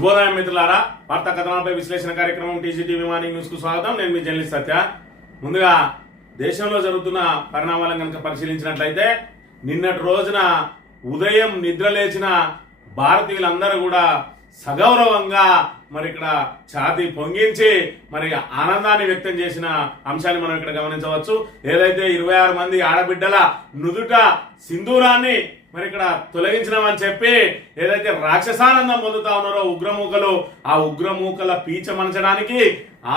శుభోదయం మిత్రులారా, వార్తా కథనాలపై విశ్లేషణ కార్యక్రమం టీజీటీవీ మార్నింగ్ న్యూస్ కు స్వాగతం. నేను మీ జర్నలిస్ట్ సత్య. ముందుగా దేశంలో జరుగుతున్న పరిణామాలను కనుక పరిశీలించినట్లయితే నిన్నటి రోజున ఉదయం నిద్ర లేచిన భారతీయులందరూ కూడా సగౌరవంగా మరి ఇక్కడ ఛాతీ పొంగించి మరి ఆనందాన్ని వ్యక్తం చేసిన అంశాన్ని మనం ఇక్కడ గమనించవచ్చు. ఏదైతే 26 మంది ఆడబిడ్డల నుదుట సింధూరాన్ని మరి ఇక్కడ తొలగించినామని చెప్పి ఏదైతే రాక్షసానందం పొందుతా ఉన్నారో ఉగ్రమూకలు, ఆ ఉగ్రమూకల పీచ మనచడానికి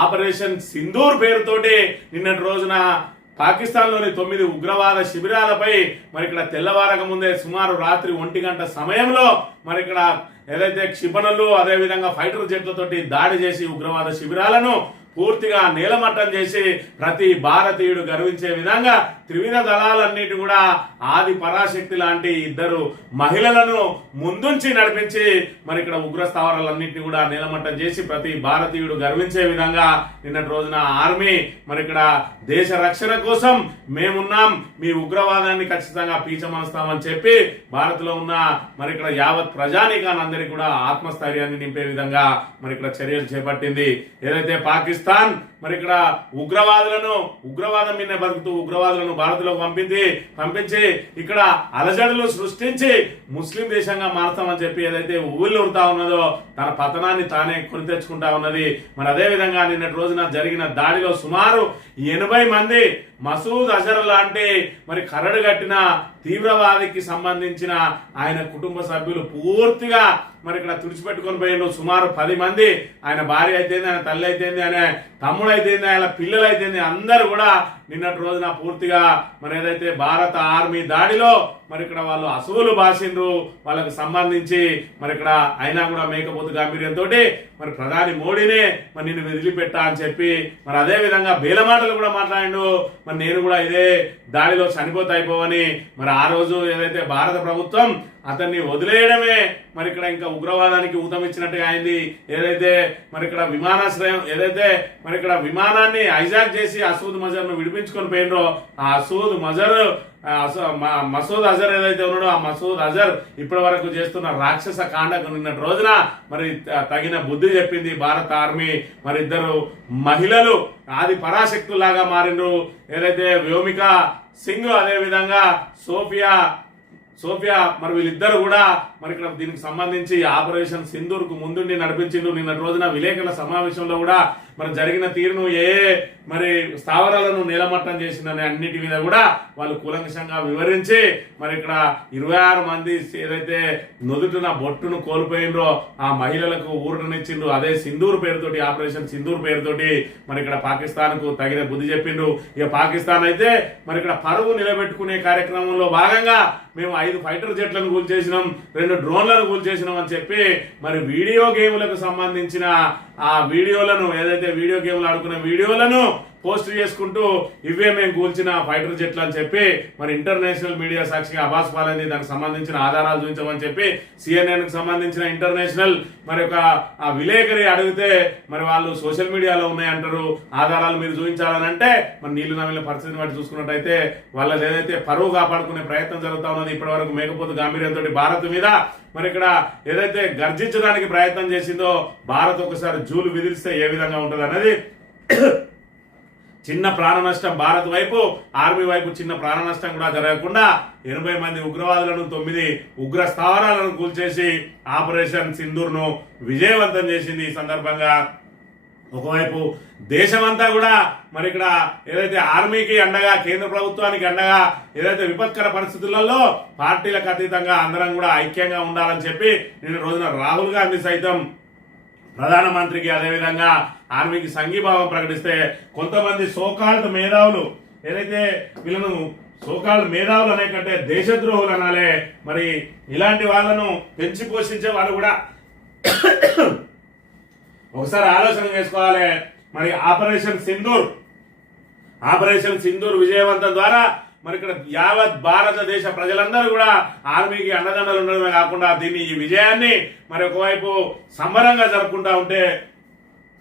ఆపరేషన్ సింధూర్ పేరుతోటి నిన్నటి రోజున పాకిస్తాన్లోని 9 ఉగ్రవాద శిబిరాలపై మరి ఇక్కడ తెల్లవారక ముందే సుమారు రాత్రి 1 గంట సమయంలో మరి ఇక్కడ ఏదైతే క్షిపణులు అదేవిధంగా ఫైటర్ జెట్లతోటి దాడి చేసి ఉగ్రవాద శిబిరాలను పూర్తిగా నేలమట్టం చేసి ప్రతి భారతీయుడు గర్వించే విధంగా త్రివిధ దళాలన్నిటి కూడా ఆది పరాశక్తి లాంటి 2 మహిళలను ముందుంచి నడిపించి మరి ఇక్కడ ఉగ్ర స్థావరాలన్నింటినీ కూడా నేలమట్టం చేసి ప్రతి భారతీయుడు గర్వించే విధంగా నిన్నటి రోజున ఆర్మీ మరి ఇక్కడ దేశ రక్షణ కోసం మేమున్నాం, మీ ఉగ్రవాదాన్ని ఖచ్చితంగా పీచమనుస్తామని చెప్పి భారత్ లో ఉన్న మరి ఇక్కడ యావత్ ప్రజానీకాన్ని అందరికీ కూడా ఆత్మస్థైర్యాన్ని నింపే విధంగా మరి ఇక్కడ చర్యలు చేపట్టింది. ఏదైతే పాకిస్తాన్ మరి ఇక్కడ ఉగ్రవాదం మీద బతుకుతూ ఉగ్రవాదులను భారత్లోకి పంపించి ఇక్కడ అలజడులు సృష్టించి ముస్లిం దేశంగా మారుతామని చెప్పి ఏదైతే ఊళ్ళూరుతా ఉన్నదో తన పతనాన్ని తానే కొని తెచ్చుకుంటా ఉన్నది. మరి అదే విధంగా నిన్నటి రోజున జరిగిన దాడిలో సుమారు 80 మంది మసూద్ అజర్ లాంటి మరి కరడు కట్టిన తీవ్రవాదికి సంబంధించిన ఆయన కుటుంబ సభ్యులు పూర్తిగా మరి ఇక్కడ తుడిచిపెట్టుకొని పోయిండు. సుమారు 10 మంది, ఆయన భార్య అయితేంది, ఆయన తల్లి అయితేంది, ఆయన తమ్ముడు అయితేంది, ఆయన పిల్లలు అయితేంది, అందరూ కూడా నిన్నటి రోజున పూర్తిగా మరి ఏదైతే భారత ఆర్మీ దాడిలో మరి ఇక్కడ వాళ్ళు అసువులు బాసిండ్రు వాళ్ళకు సంబంధించి మరి ఇక్కడ అయినా కూడా మేకపోతు గాంభీర్యంతో మరి ప్రధాని మోడీనే మరి నిన్ను వదిలిపెట్టా అని చెప్పి మరి అదే విధంగా బేలమాటలు కూడా మాట్లాడిండు. మరి నేను కూడా ఇదే దాడిలో చనిపోతే అయిపోవని మరి ఆ రోజు ఏదైతే భారత ప్రభుత్వం అతన్ని వదిలేయడమే మరి ఇక్కడ ఇంకా ఉగ్రవాదానికి ఊతమిచ్చినట్టుగా అయింది. ఏదైతే మరి ఇక్కడ విమానాశ్రయం ఏదైతే మరి ఇక్కడ విమానాన్ని హైజాక్ చేసి అసూద్ మజర్ ను విడిపించుకొని పోయినరో ఆ మసూద్ అజర్ ఏదైతే ఉన్నాడో ఆ మసూద్ అజర్ ఇప్పటి వరకు చేస్తున్న రాక్షస కాండకు నిన్నటి రోజున మరి తగిన బుద్ధి చెప్పింది భారత ఆర్మీ. మరి 2 మహిళలు ఆది పరాశక్తులాగా మారిండ్రు. ఏదైతే వ్యోమిక సింగ్ అదే విధంగా సోఫియా మరి వీళ్ళిద్దరు కూడా మరి ఇక్కడ దీనికి సంబంధించి ఆపరేషన్ సింధూర్ కు ముందుండి నడిపించిండు. నిన్నటి రోజున విలేకరుల సమావేశంలో కూడా మరి జరిగిన తీరును మరి స్థావరాలను నేలమట్టం చేసిందని అన్నిటి మీద కూడా వాళ్ళు కూలంకషంగా వివరించి మరి ఇక్కడ 26 మంది ఏదైతే నుదుటిన బొట్టును కోల్పోయిండ్రో ఆ మహిళలకు ఊరటనిచ్చిండ్రు. అదే సింధూర్ పేరుతోటి ఆపరేషన్ సింధూర్ పేరుతోటి మరి ఇక్కడ పాకిస్తాన్ కు తగిన బుద్ధి చెప్పిండ్రు. ఇక పాకిస్తాన్ అయితే మరి ఇక్కడ పరువు నిలబెట్టుకునే కార్యక్రమంలో భాగంగా మేము 5 ఫైటర్ జెట్లను కూల్చేసినాం, 2 డ్రోన్లను కూల్చేసినాం అని చెప్పి మరి వీడియో గేములకు సంబంధించిన ఆ వీడియోలను ఏదైతే వీడియో గేమ్లు ఆడుకునే వీడియోలను పోస్ట్ చేసుకుంటూ ఇవే మేము కూల్చిన ఫైటర్ జెట్లు అని చెప్పి మరి ఇంటర్నేషనల్ మీడియా సాక్షిగా అబాస్ పాలైంది. దానికి సంబంధించిన ఆధారాలు చూపించమని చెప్పి CNN కు సంబంధించిన ఇంటర్నేషనల్ మరి ఒక ఆ విలేకరి అడిగితే మరి వాళ్ళు సోషల్ మీడియాలో ఉన్నాయంటారు, ఆధారాలు మీరు చూపించాలని అంటే మరి నీళ్లు నమిలిన పరిస్థితిని బట్టి చూసుకున్నట్టయితే వాళ్ళది ఏదైతే పరువు కాపాడుకునే ప్రయత్నం జరుగుతా ఉన్నది ఇప్పటి వరకు మేకపోతు గాంభీర్యంతో భారత్ మీద మరి ఇక్కడ ఏదైతే గర్జించడానికి ప్రయత్నం చేసిందో భారత్ ఒకసారి జూలు విదిలిస్తే ఏ విధంగా ఉంటుంది అనేది చిన్న ప్రాణ నష్టం భారత్ వైపు, ఆర్మీ వైపు చిన్న ప్రాణ నష్టం కూడా జరగకుండా 80 మంది ఉగ్రవాదులను 9 ఉగ్ర స్థావరాలను కూల్చేసి ఆపరేషన్ సింధూర్ ను విజయవంతం చేసింది. ఈ సందర్భంగా ఒకవైపు దేశమంతా కూడా మరి ఇక్కడ ఏదైతే ఆర్మీకి అండగా, కేంద్ర ప్రభుత్వానికి అండగా ఏదైతే విపత్కర పరిస్థితులలో పార్టీలకు అతీతంగా అందరం కూడా ఐక్యంగా ఉండాలని చెప్పి నిన్న రోజున రాహుల్ గాంధీ సైతం ప్రధానమంత్రికి అదేవిధంగా ఆర్మీకి సంఘీభావం ప్రకటిస్తే కొంతమంది సోకాల్డ్ మేధావులు ఏదైతే వీళ్ళను సోకాల్డ్ మేధావులు అనే కంటే దేశద్రోహులు అనాలే, మరి ఇలాంటి వాళ్ళను పెంచి పోషించే వాళ్ళు కూడా ఒకసారి ఆలోచన చేసుకోవాలి. మరి ఆపరేషన్ సింధూర్ విజయవంతం ద్వారా మరి ఇక్కడ యావత్ భారతదేశ ప్రజలందరూ కూడా ఆర్మీకి అండదండలు ఉండడమే కాకుండా ఈ విజయాన్ని మరి ఒకవైపు సంబరంగా జరుపుకుంటా ఉంటే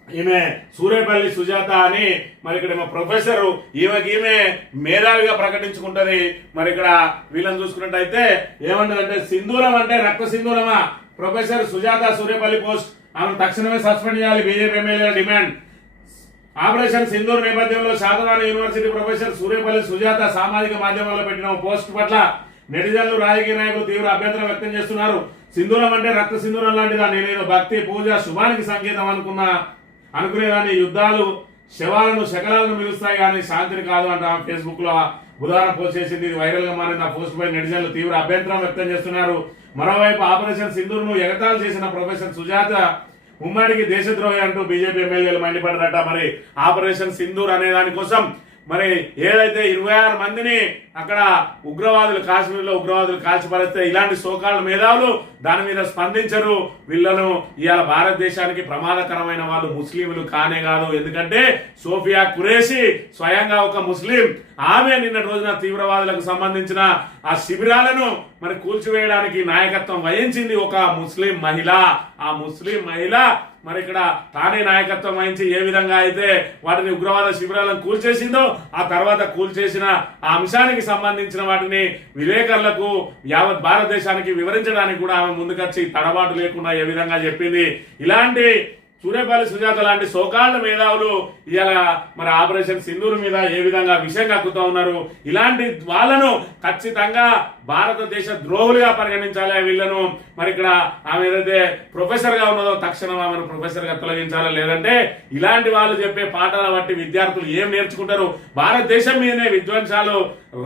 ఈమె సూర్యపల్లి సుజాత అని మరి ఇక్కడ ప్రొఫెసర్ ఈమె మేధావిగా ప్రకటించుకుంటది. మరి ఇక్కడ వీళ్ళని చూసుకున్నట్టయితే ఏమంటదంటే సింధూరం అంటే రక్త సింధూరమా, ప్రొఫెసర్ సుజాత సూర్యపల్లి పోస్ట్ ఆమెను తక్షణమే సస్పెండ్ చేయాలి బీజేపీ ఎమ్మెల్యేల డిమాండ్. ఆపరేషన్ సింధూర్ నేపథ్యంలో శాతవాహన యూనివర్సిటీ ప్రొఫెసర్ సూర్యపల్లి సుజాత సామాజిక మాధ్యమాల్లో పెట్టిన పోస్ట్ పట్ల నెటిజన్లు రాజకీయ నాయకులు తీవ్ర అభ్యంతరం వ్యక్తం చేస్తున్నారు. సింధూరం అంటే రక్త సింధూరం లాంటిదా, నేనేదో భక్తి పూజ శుభానికి సంకేతం అనుకునేదాన్ని. యుద్ధాలు శవాలను శకలాలను మిలుస్తాయి కానీ శాంతిని కాదు అంట ఫేస్బుక్ లో బుధవారం పోస్ట్ చేసింది. ఇది వైరల్ గా మారిన పోస్ట్ పై నెటిజన్లు తీవ్ర అభ్యంతరం వ్యక్తం చేస్తున్నారు. మరోవైపు ఆపరేషన్ సింధూర్ ను ఎగతాళి చేసిన ప్రొఫెసర్ సుజాత ఉమ్మడికి దేశద్రోహి అంటూ బీజేపీ ఎమ్మెల్యేలు మండిపడ్డారట. మరి ఆపరేషన్ సింధూర్ అనే దానికోసం మరి ఏదైతే 26 మందిని అక్కడ ఉగ్రవాదులు కాశ్మీర్లో ఉగ్రవాదులు కాల్చిపరిస్తే ఇలాంటి సోకాళ్ళ మేధావులు దాని మీద స్పందించరు. వీళ్ళను ఇవాళ భారతదేశానికి ప్రమాదకరమైన వాళ్ళు ముస్లింలు కానే కాదు. ఎందుకంటే సోఫియా ఖురేషి స్వయంగా ఒక ముస్లిం. ఆమె నిన్న రోజున తీవ్రవాదులకు సంబంధించిన ఆ శిబిరాలను మరి కూల్చివేయడానికి నాయకత్వం వహించింది ఒక ముస్లిం మహిళ. ఆ ముస్లిం మహిళ మరి ఇక్కడ తానే నాయకత్వం వహించి ఏ విధంగా అయితే వాటిని ఉగ్రవాద శిబిరాలను కూల్చేసిందో ఆ తర్వాత కూల్చేసిన ఆ అంశానికి సంబంధించిన వాటిని విలేకరులకు యావత్ భారతదేశానికి వివరించడానికి కూడా ఆమె ముందుకొచ్చి తడబాటు లేకుండా ఏ విధంగా చెప్పింది. ఇలాంటి సూర్యపల్లి సుజాత లాంటి సోకాళ్ళ మేధావులు ఇలా మరి ఆపరేషన్ సింధూర్ మీద ఏ విధంగా విషయం కక్కుతూ ఉన్నారు. ఇలాంటి వాళ్ళను ఖచ్చితంగా భారతదేశ ద్రోహులుగా పరిగణించాలి. వీళ్ళను మరి ఇక్కడ ఆమె ఏదైతే ప్రొఫెసర్ గా ఉన్నదో తక్షణం ఆమెను ప్రొఫెసర్ గా తొలగించాలా, లేదంటే ఇలాంటి వాళ్ళు చెప్పే పాఠాల బట్టి విద్యార్థులు ఏం నేర్చుకుంటారు. భారతదేశం మీదనే విధ్వంసాలు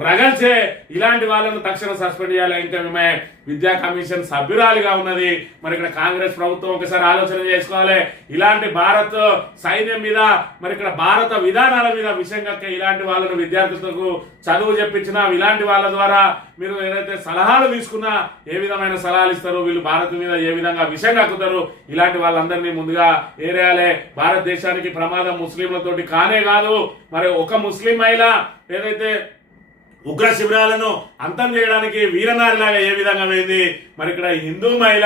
రగల్చే ఇలాంటి వాళ్ళను తక్షణం సస్పెండ్ చేయాలి. ఇంకా మేము విద్యా కమిషన్ సభ్యురాలిగా ఉన్నది. మరి ఇక్కడ కాంగ్రెస్ ప్రభుత్వం ఒకసారి ఆలోచన చేసుకోవాలి. ఇలాంటి భారత్ సైన్యం మీద మరి ఇక్కడ భారత విధానాల మీద విషయం కక్క ఇలాంటి వాళ్ళను విద్యార్థులకు చదువు చెప్పించినా ఇలాంటి వాళ్ళ ద్వారా మీరు ఏదైతే సలహాలు తీసుకున్నా ఏ విధమైన సలహాలు ఇస్తారు, వీళ్ళు భారత్ మీద ఏ విధంగా విషయం కక్కుతారు. ఇలాంటి వాళ్ళందరినీ ముందుగా ఏరేయాలి. భారతదేశానికి ప్రమాదం ముస్లింలతోటి కానే కాదు. మరి ఒక ముస్లిం మహిళ ఏదైతే ఉగ్ర శిబిరాలను అంతం చేయడానికి వీరనారిలాగా ఏ విధంగా పోయింది, మరి ఇక్కడ హిందూ మహిళ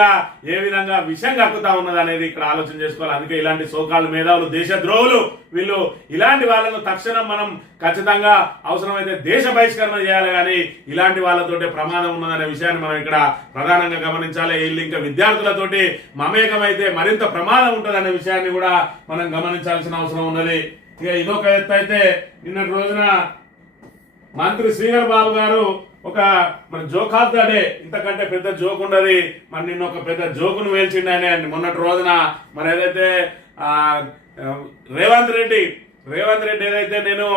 ఏ విధంగా విషయం కక్కుతా ఉన్నది అనేది ఇక్కడ ఆలోచన చేసుకోవాలి. అందుకే ఇలాంటి సోకాళ్ళు మేధావులు దేశద్రోహులు వీళ్ళు. ఇలాంటి వాళ్ళను తక్షణం మనం ఖచ్చితంగా అవసరమైతే దేశ బహిష్కరణ చేయాలి. కానీ ఇలాంటి వాళ్ళతోటి ప్రమాదం ఉన్నదనే విషయాన్ని మనం ఇక్కడ ప్రధానంగా గమనించాలి. వీళ్ళు ఇంకా విద్యార్థులతోటి మమేకమైతే మరింత ప్రమాదం ఉంటుందనే విషయాన్ని కూడా మనం గమనించాల్సిన అవసరం ఉన్నది. ఇక ఇదొక ఎత్తు అయితే నిన్నటి రోజున మంత్రి శ్రీధర్ బాబు గారు ఒక మన జోక్ ఆఫ్ ద డే, ఇంతకంటే పెద్ద జోక్ ఉండదు. మరి నిన్న ఒక పెద్ద జోకును వేల్చిండు ఆయన మొన్నటి రోజున. మరి ఏదైతే రేవంత్ రెడ్డి ఏదైతే నేను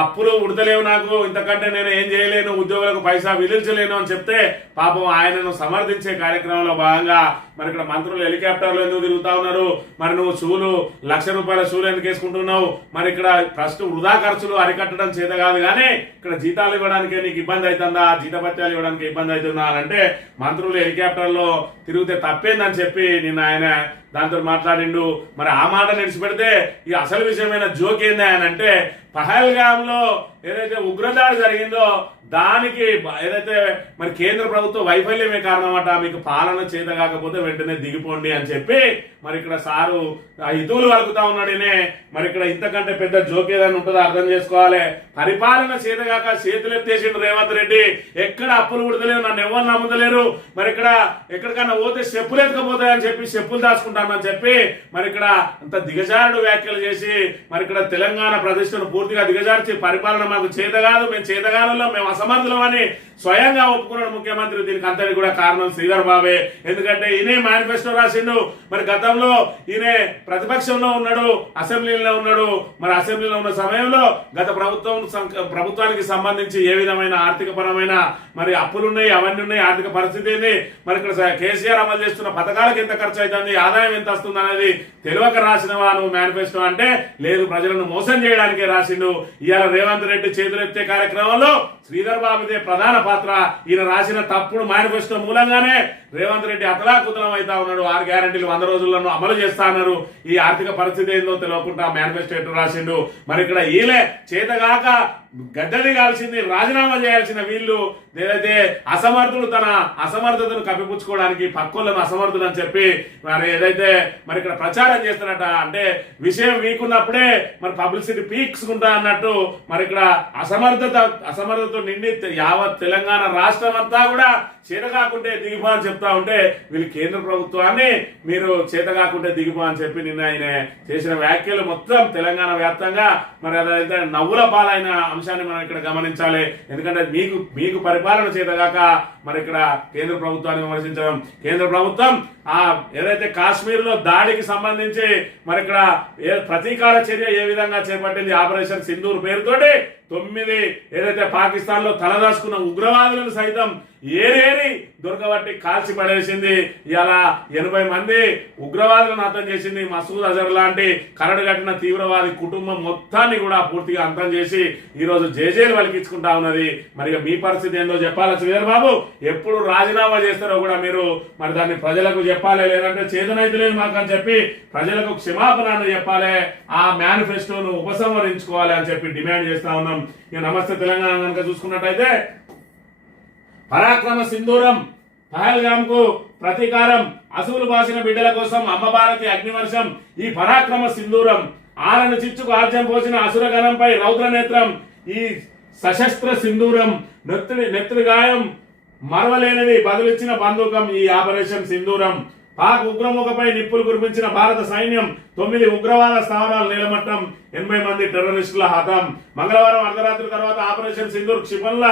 అప్పులు ఉడతలేవు, నాకు ఇంతకంటే నేను ఏం చేయలేను, ఉద్యోగులకు పైసా విధించలేను అని చెప్తే పాపం ఆయనను సమర్థించే కార్యక్రమంలో భాగంగా మరి ఇక్కడ మంత్రులు హెలికాప్టర్లు ఎందుకు తిరుగుతా ఉన్నారు, మరి నువ్వు షూలు ₹1,00,000 షూలు ఎందుకు వేసుకుంటున్నావు, మరి ఇక్కడ ఫస్ట్ వృధా ఖర్చులు అరికట్టడం చేత కాదు కానీ ఇక్కడ జీతాలు ఇవ్వడానికి నీకు ఇబ్బంది అవుతుందా, జీతభత్యాలు ఇవ్వడానికి ఇబ్బంది అవుతుందా అని అంటే మంత్రులు హెలికాప్టర్లో తిరిగితే తప్పేందని చెప్పి నిన్న ఆయన దాంతో మాట్లాడిండు. మరి ఆ మాట నిడిచిపెడితే ఈ అసలు విషయమైన జోక్ ఏంది ఆయన అంటే పహల్గామ్ లో ఏదైతే ఉగ్రదాడి జరిగిందో దానికి ఏదైతే మరి కేంద్ర ప్రభుత్వ వైఫల్యమే కారణమట, మీకు పాలన చేత కాకపోతే వెంటనే దిగిపోండి అని చెప్పి మరి ఇక్కడ సారు హితువులు వలుకుతా ఉన్నాడనే. మరి ఇక్కడ ఇంతకంటే పెద్ద జోక్ ఏదైనా ఉంటుందో అర్థం చేసుకోవాలి. పరిపాలన చేతగాక చేతులు ఎత్తేసిండు రేవంత్ రెడ్డి. ఎక్కడ అప్పులు పుడతలేరు, నన్ను ఎవరు నమ్ముతలేరు, మరి ఇక్కడ ఎక్కడికన్నా పోతే చెప్పులు ఎత్తుకపోతాయని చెప్పి చెప్పులు దాచుకుంటానని చెప్పి మరి ఇక్కడ అంత దిగజారుడు వ్యాఖ్యలు చేసి మరి ఇక్కడ తెలంగాణ ప్రతిష్టను పూర్తిగా దిగజార్చి పరిపాలన మాకు చేత కాదు, మేము చేతగానులో మేము అసమర్థులం అని స్వయంగా ఒప్పుకున్నాడు ముఖ్యమంత్రి. దీనికి అంతటి కూడా కారణం శ్రీధర్ బాబే. ఎందుకంటే ఈయనే మేనిఫెస్టో రాసిండు. మరి గతంలో ఈయన ప్రతిపక్షంలో ఉన్నాడు, అసెంబ్లీలో ఉన్నాడు. మరి అసెంబ్లీలో ఉన్న సమయంలో గత ప్రభుత్వానికి సంబంధించి ఏ విధమైన ఆర్థిక పరమైన మరి అప్పులున్నాయి, అవన్నీ ఉన్నాయి, ఆర్థిక పరిస్థితి ఏంది, మరి ఇక్కడ కేసీఆర్ అమలు చేస్తున్న పథకాలకు ఎంత ఖర్చు అవుతుంది, ఆదాయం ఎంత వస్తుంది అనేది తెలియక రాసినవా నువ్వు మేనిఫెస్టో అంటే లేదు, ప్రజలను మోసం చేయడానికే రాసిండు. ఇవాళ రేవంత్ రెడ్డి చేతులెత్తే కార్యక్రమంలో శ్రీధర్ బాబుదే ప్రధాన పాత్ర. ఈయన రాసిన తప్పుడు మేనిఫెస్టో మూలంగానే రేవంత్ రెడ్డి అతలాకుతలం అవుతా ఉన్నాడు. 6 గ్యారెంటీలు 100 రోజులను అమలు చేస్తా అన్నారు. ఈ ఆర్థిక పరిస్థితి ఏందో తెలియకుండా మేనిఫెస్టో ఎట్టు రాసిండు. మరి ఇక్కడ ఈలే చేతగాక గద్దెని కాల్సింది రాజీనామా చేయాల్సిన వీళ్ళు ఏదైతే అసమర్థులు తన అసమర్థతను కప్పిపుచ్చుకోవడానికి పక్కోళ్ళను అసమర్థులు అని చెప్పి మరి ఏదైతే మరి ఇక్కడ ప్రచారం చేస్తారట. అంటే విషయం వీకున్నప్పుడే మరి పబ్లిసిటీ పీక్స్కుంటా అన్నట్టు మరి ఇక్కడ అసమర్థత నిండి యావత్ తెలంగాణ రాష్ట్రం అంతా కూడా చేత కాకుంటే దిగిపో అని చెప్తా చెప్తా ఉంటే వీళ్ళు కేంద్ర ప్రభుత్వాన్ని మీరు చేత కాకుంటే దిగిపో అని చెప్పి నిన్న ఆయన చేసిన వ్యాఖ్యలు మొత్తం తెలంగాణ వ్యాప్తంగా మరి అదైతే నవ్వుల పాలైన అంశాన్ని మనం ఇక్కడ గమనించాలి. ఎందుకంటే మీకు పరిపాలన చేతగాక మరి ఇక్కడ కేంద్ర ప్రభుత్వాన్ని విమర్శించడం, కేంద్ర ప్రభుత్వం ఏదైతే కాశ్మీర్ లో దాడికి సంబంధించి మరి ఇక్కడ ప్రతీకార చర్య ఏ విధంగా చేపట్టింది, ఆపరేషన్ సింధూర్ పేరుతోటి 9 ఏదైతే పాకిస్తాన్ లో తలదాచుకున్న ఉగ్రవాదులను సైతం ఏరేరి దొరకబట్టి కాల్చి పడేసింది. ఇలా 80 మంది ఉగ్రవాదులను అంతం చేసింది. మసూద్ అజర్ లాంటి కరడు కట్టిన తీవ్రవాది కుటుంబం మొత్తాన్ని కూడా పూర్తిగా అంతం చేసి ఈ రోజు జేజేలు వలికించుకుంటా ఉన్నది. మరి మీ పరిస్థితి ఏందో చెప్పాలి శ్రీధర్ బాబు. ఎప్పుడు రాజీనామా చేస్తారో కూడా మీరు మరి దాన్ని ప్రజలకు చెప్పాలి, లేదంటే చేతనైతే లేదు మాకు అని చెప్పి ప్రజలకు క్షమాపణ చెప్పాలి, ఆ మేనిఫెస్టోను ఉపసంహరించుకోవాలి అని చెప్పి డిమాండ్ చేస్తా ఉన్నాం. ఇక నమస్తే తెలంగాణ కనుక చూసుకున్నట్టయితే పరాక్రమ సింధూరం, పహల్గామ్ కు ప్రతీకారం, అసువులు బాసిన బిడ్డల కోసం అమ్మ భారతి అగ్నివర్షం, ఈ పరాక్రమ సింధూరం, ఆరణ చిచ్చుకు ఆర్జం పోసిన అసురగణంపై రౌద్ర నేత్రం, ఈ సశస్త్ర సింధూరం, నెత్తుడి గాయం మరవలేనిది బదులిచ్చిన బంధూకం, ఈ ఆపరేషన్ సింధూరం. పాక్ ఉగ్రముఖపై నిప్పులు కురిపించిన భారత సైన్యం, 9 ఉగ్రవాద స్థావరాలు నీలమట్టం, 80 మంది టెర్రరిస్టుల హతం. మంగళవారం అర్ధరాత్రి తర్వాత ఆపరేషన్ సింధూర్ క్షిపణుల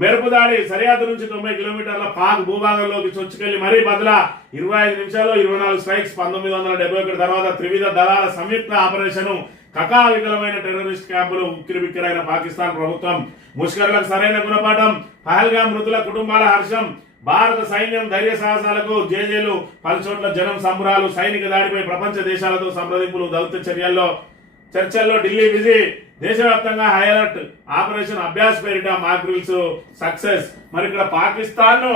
మెరుపు దాడి సరిహద్దు నుంచి 90 కిలోమీటర్ల పాక్ భూభాగంలోకి చొచ్చుకెళ్లి మరీ బదులా 25 నిమిషాల్లో 24 స్ట్రైక్స్. 1971 తర్వాత త్రివిధ దళాల సంయుక్త ఆపరేషన్, కకావికలమైన టెర్రరిస్ట్ క్యాంపులు, ఉక్కిరిబిక్కిరైన పాకిస్తాన్ ప్రభుత్వం, ముష్కరులకు సరైన గుణపాఠం, పహల్గామ్ మృతుల కుటుంబాల హర్షం, భారత సైన్యం ధైర్య సాహసాలకు జేజేలు, పలుచోట్ల జనం సంబరాలు, సైనిక దాడిపై ప్రపంచ దేశాలతో సంప్రదింపులు, దౌత్య చర్చల్లో ఢిల్లీ బిజీ, దేశవ్యాప్తంగా హై అలర్ట్, ఆపరేషన్ అభ్యాస్ పేరిట మాక్ డ్రిల్స్ సక్సెస్. మరి ఇక్కడ పాకిస్తాన్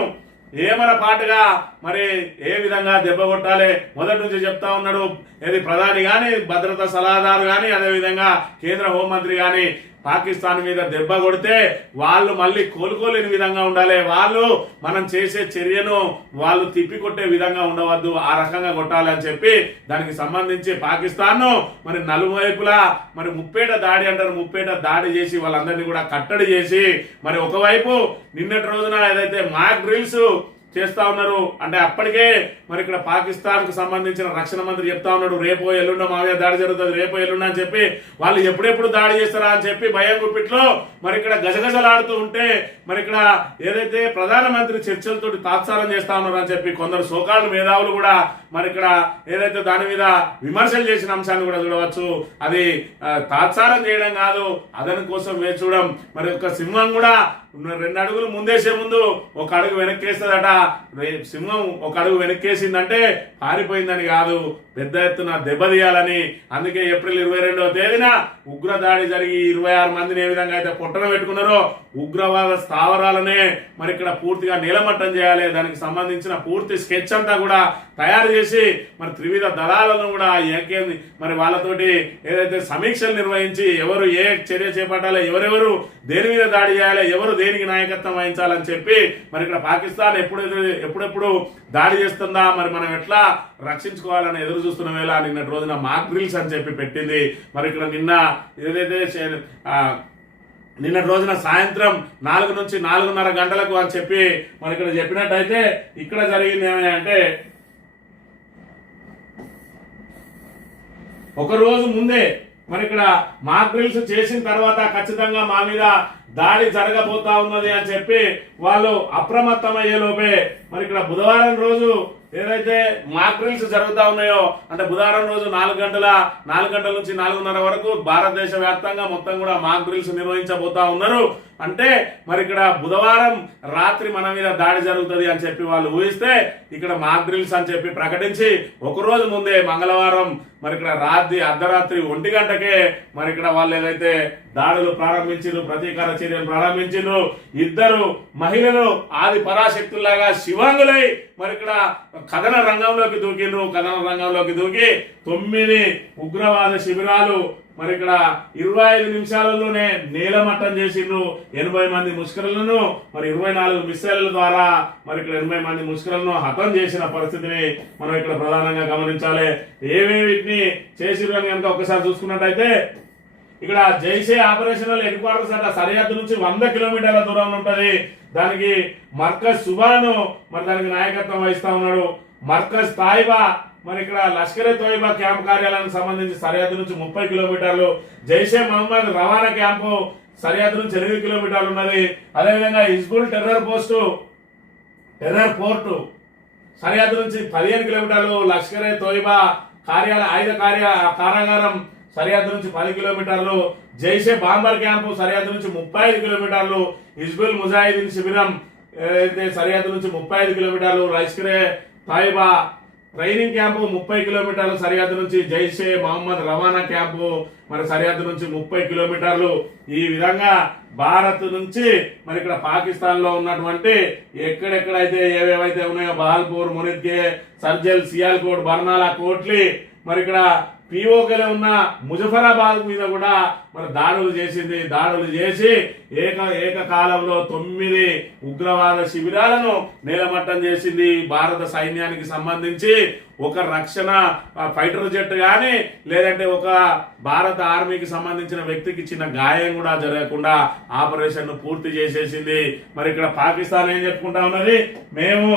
ఏమన పాటుగా మరి ఏ విధంగా దెబ్బ కొట్టాలి మొదటి నుంచి చెప్తా ఉన్నాడు. ఏది ప్రధాని గాని, భద్రతా సలహాదారు గాని, అదే విధంగా కేంద్ర హోంమంత్రి గాని పాకిస్తాన్ మీద దెబ్బ కొడితే వాళ్ళు మళ్ళీ కోలుకోలేని విధంగా ఉండాలి. వాళ్ళు మనం చేసే చర్యను వాళ్ళు తిప్పికొట్టే విధంగా ఉండవద్దు, ఆ రకంగా కొట్టాలి అని చెప్పి దానికి సంబంధించి పాకిస్తాన్ మరి నలువైపులా మరి ముప్పేట దాడి అంటారు, ముప్పేట దాడి చేసి వాళ్ళందరినీ కూడా కట్టడి చేసి మరి ఒకవైపు నిన్నటి రోజున ఏదైతే మాక్ డ్రిల్స్ చేస్తా ఉన్నారు అంటే అప్పటికే మరి ఇక్కడ పాకిస్తాన్ కు సంబంధించిన రక్షణ మంత్రి చెప్తా ఉన్నాడు, రేపో ఎల్లుండో మా మీద దాడి జరుగుతుంది, రేపో ఎల్లుండ అని చెప్పి వాళ్ళు ఎప్పుడెప్పుడు దాడి చేస్తారా అని చెప్పి భయం గుప్పిట్లో మరి ఇక్కడ గజగజలాడుతూ ఉంటే మరి ఇక్కడ ఏదైతే ప్రధానమంత్రి చర్చలతో తాత్సారం చేస్తా ఉన్నారు అని చెప్పి కొందరు సోకాళ్ళు మేధావులు కూడా మరి ఇక్కడ ఏదైతే దాని మీద విమర్శలు చేసిన అంశాన్ని కూడా చూడవచ్చు. అది తాత్సారం చేయడం కాదు, అదని కోసం వేచి చూడడం. మరి ఒక సింహం కూడా 2 అడుగులు ముందేసే ముందు 1 అడుగు వెనక్కేస్తుందట. సింహం 1 అడుగు వెనక్కేసిందంటే పారిపోయిందని కాదు, పెద్ద ఎత్తున దెబ్బతీయాలని. అందుకే ఏప్రిల్ 22వ తేదీన ఉగ్ర దాడి జరిగి 26 మందిని ఏ విధంగా అయితే పొట్టన పెట్టుకున్నారో ఉగ్రవాద స్థావరాలనే మరి ఇక్కడ పూర్తిగా నీలమట్టం చేయాలి. దానికి సంబంధించిన పూర్తి స్కెచ్ అంతా కూడా తయారు చేసి మరి త్రివిధ దళాలను కూడా మరి వాళ్ళతోటి ఏదైతే సమీక్షలు నిర్వహించి ఎవరు ఏ చర్య చేపట్టాలి, ఎవరెవరు దేని మీద దాడి చేయాలి, ఎవరు దేనికి నాయకత్వం వహించాలని చెప్పి మరి ఇక్కడ పాకిస్తాన్ ఎప్పుడెప్పుడు దాడి చేస్తుందా, మరి మనం ఎట్లా రక్షించుకోవాలని ఎదురు చూస్తున్న వేళ నిన్నటి రోజున మాక్ డ్రిల్స్ అని చెప్పి పెట్టింది. మరి ఇక్కడ నిన్న ఏదైతే నిన్నటి రోజున సాయంత్రం 4 నుంచి 4:30 గంటలకు అని చెప్పి మరి ఇక్కడ చెప్పినట్టయితే ఇక్కడ జరిగింది ఏమంటే ఒక రోజు ముందే మరి ఇక్కడ మాక్ డ్రిల్స్ చేసిన తర్వాత ఖచ్చితంగా మా మీద దాడి జరగబోతా ఉన్నది అని చెప్పి వాళ్ళు అప్రమత్తమయ్యే లోపే మరి ఇక్కడ బుధవారం రోజు ఏదైతే మాక్ డ్రిల్స్ జరుగుతా ఉన్నాయో అంటే బుధవారం రోజు 4 గంటల నుంచి 4:30 వరకు భారతదేశ వ్యాప్తంగా మొత్తం కూడా మాక్ డ్రిల్స్ నిర్వహించబోతా ఉన్నారు. అంటే మరి ఇక్కడ బుధవారం రాత్రి మన మీద దాడి జరుగుతుంది అని చెప్పి వాళ్ళు ఊహిస్తే ఇక్కడ మాక్ డ్రిల్స్ అని చెప్పి ప్రకటించి ఒక రోజు ముందే మంగళవారం మరి ఇక్కడ అర్ధరాత్రి 1 గంటకే మరి ఇక్కడ వాళ్ళు ఏదైతే దాడులు ప్రారంభించారు, ప్రతీకార చర్యలు ప్రారంభించారు. 2 మహిళలు ఆది పరాశక్తుల్లాగా శివాంగులై మరి ఇక్కడ కథన రంగంలోకి దూకి 9 ఉగ్రవాద శిబిరాలు మరి ఇక్కడ 25 నిమిషాలలోనే నీలమట్టం చేసిండ్రు. 80 మంది ముష్కరులను మరి 24 మిస్సైళ్ల ద్వారా మరి ఇక్కడ 80 మంది ముష్కరులను హతం చేసిన పరిస్థితిని మనం ఇక్కడ ప్రధానంగా గమనించాలి. ఏమేమిటిని చేసిరు అని కనుక ఒకసారి చూసుకున్నట్టయితే ఇక్కడ జైషే ఆపరేషనల్ హెడ్ క్వార్టర్స్ అట్లా సరిహద్దు నుంచి 100 కిలోమీటర్ల దూరంలో ఉంటది. దానికి మర్కజ్ సుబాను మరి దానికి నాయకత్వం వహిస్తా ఉన్నాడు. మర్కజ్ తాయిబా మరి ఇక్కడ లష్కరే తోయిబా క్యాంప్ కార్యాలయానికి సంబంధించి సరిహద్దు నుంచి 30 కిలోమీటర్లు, జైషే మహమ్మద్ రవాణా క్యాంపు సరిహద్దు నుంచి 8 కిలోమీటర్లు ఉన్నది. అదేవిధంగా హిజ్బుల్ టెర్రర్ పోర్టు సరిహద్దు నుంచి 15 కిలోమీటర్లు, లష్కరే తోయిబా కారాగారం సరిహద్దు నుంచి 10 కిలోమీటర్లు, జైషే బాంబర్ క్యాంపు సరిహద్దు నుంచి 35 కిలోమీటర్లు, హిజ్బుల్ ముజాహిదీన్ శిబిరం సరిహద్దు నుంచి 35 కిలోమీటర్లు, లష్కరే తోయిబా ట్రైనింగ్ క్యాంపు 30 కిలోమీటర్లు సరిహద్దు నుంచి, జైషే మహమ్మద్ రవాణా క్యాంపు మరి సరిహద్దు నుంచి 30 కిలోమీటర్లు. ఈ విధంగా భారత్ నుంచి మరి ఇక్కడ పాకిస్తాన్ లో ఉన్నటువంటి ఎక్కడెక్కడైతే ఏవేవైతే ఉన్నాయో బహాల్పూర్, మునిద్గే, సర్జల్, సియాల్కోట్, బర్నాలా, కోట్లీ మరి ఇక్కడ పిఓకేలో ఉన్న ముజఫరాబాద్ మీద కూడా మరి దాడులు చేసి ఏకకాలంలో 9 ఉగ్రవాద శిబిరాలను నేలమట్టం చేసింది. భారత సైన్యానికి సంబంధించి ఒక రక్షణ ఫైటర్ జెట్ గాని లేదంటే ఒక భారత ఆర్మీకి సంబంధించిన వ్యక్తికి చిన్న గాయం కూడా జరగకుండా ఆపరేషన్ పూర్తి చేసేసింది. మరి ఇక్కడ పాకిస్తాన్ ఏం చెప్పుకుంటా ఉన్నది, మేము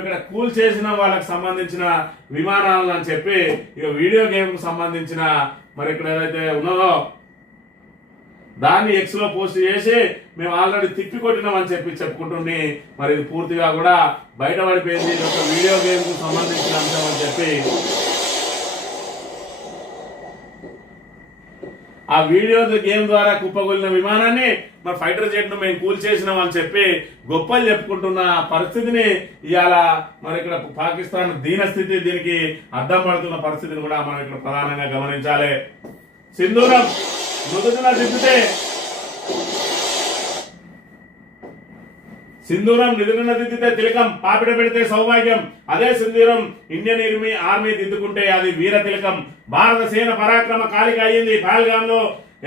ఇక్కడ కూల్ చేసిన వాళ్ళకి సంబంధించిన విమానాలను అని చెప్పి ఇక వీడియో గేమ్ కు సంబంధించిన మరి ఇక్కడ ఏదైతే ఉన్నదో దాన్ని ఎక్స్ లో పోస్ట్ చేసి మేము ఆల్రెడీ తిప్పి కొట్టినామని చెప్పుకుంటుంది. మరి ఇది పూర్తిగా కూడా బయటపడిపోయింది. ఇది ఒక వీడియో గేమ్ కు సంబంధించిన అంశం అని చెప్పి ఆ వీడియో గేమ్ ద్వారా కుప్పగొలిన విమానాన్ని మరి ఫైటర్ జెట్ ను మేము కూల్ చేసినాం అని చెప్పి గొప్పలు చెప్పుకుంటున్న పరిస్థితిని ఇవాళ మరి ఇక్కడ పాకిస్తాన్ దీనస్థితి, దీనికి అద్దం పడుతున్న పరిస్థితిని కూడా మనం ఇక్కడ ప్రధానంగా గమనించాలి. సింధూరం నుదుటిన దిద్దితే తిలకం, పాపిడ పెడితే సౌభాగ్యం. అదే సింధూరం ఇండియన్ ఆర్మీ దిద్దుకుంటే అది వీర తిలకం. భారత సేన పరాక్రమ కాలిక అయ్యింది. పహల్గామ్ లో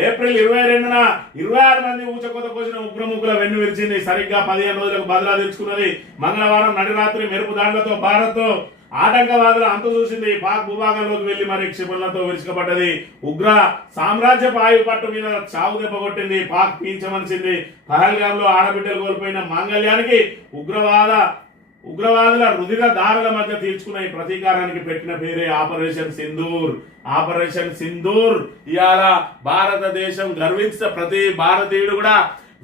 ఏప్రిల్ 22న 26 మంది ఊచకొత కోసిన ఉగ్రముగ్గుల వెన్ను విరిచింది. సరిగ్గా 15 రోజులకు బదులా తెచ్చుకున్నది. మంగళవారం నడిరాత్రి మెరుపు దాడులతో భారత్ ఆటంకవాదుల అంతు చూసింది. పాక్ భూభాగంలోకి వెళ్లి మరి క్షిపణులతో విరుచుకపడ్డది. ఉగ్ర సామ్రాజ్య పాయు పట్టు మీద చావు దెబ్బ కొట్టింది. పాక్ పీల్చమనిసింది. పహల్గామ్ లో ఆడబిడ్డలు కోల్పోయిన మాంగళ్యానికి ఉగ్రవాదుల రుధిర దారుల మధ్య తీర్చుకున్న ఈ ప్రతీకారానికి పెట్టిన పేరే ఆపరేషన్ సింధూర్. ఇవాళ భారతదేశం గర్వించిన ప్రతి భారతీయుడు కూడా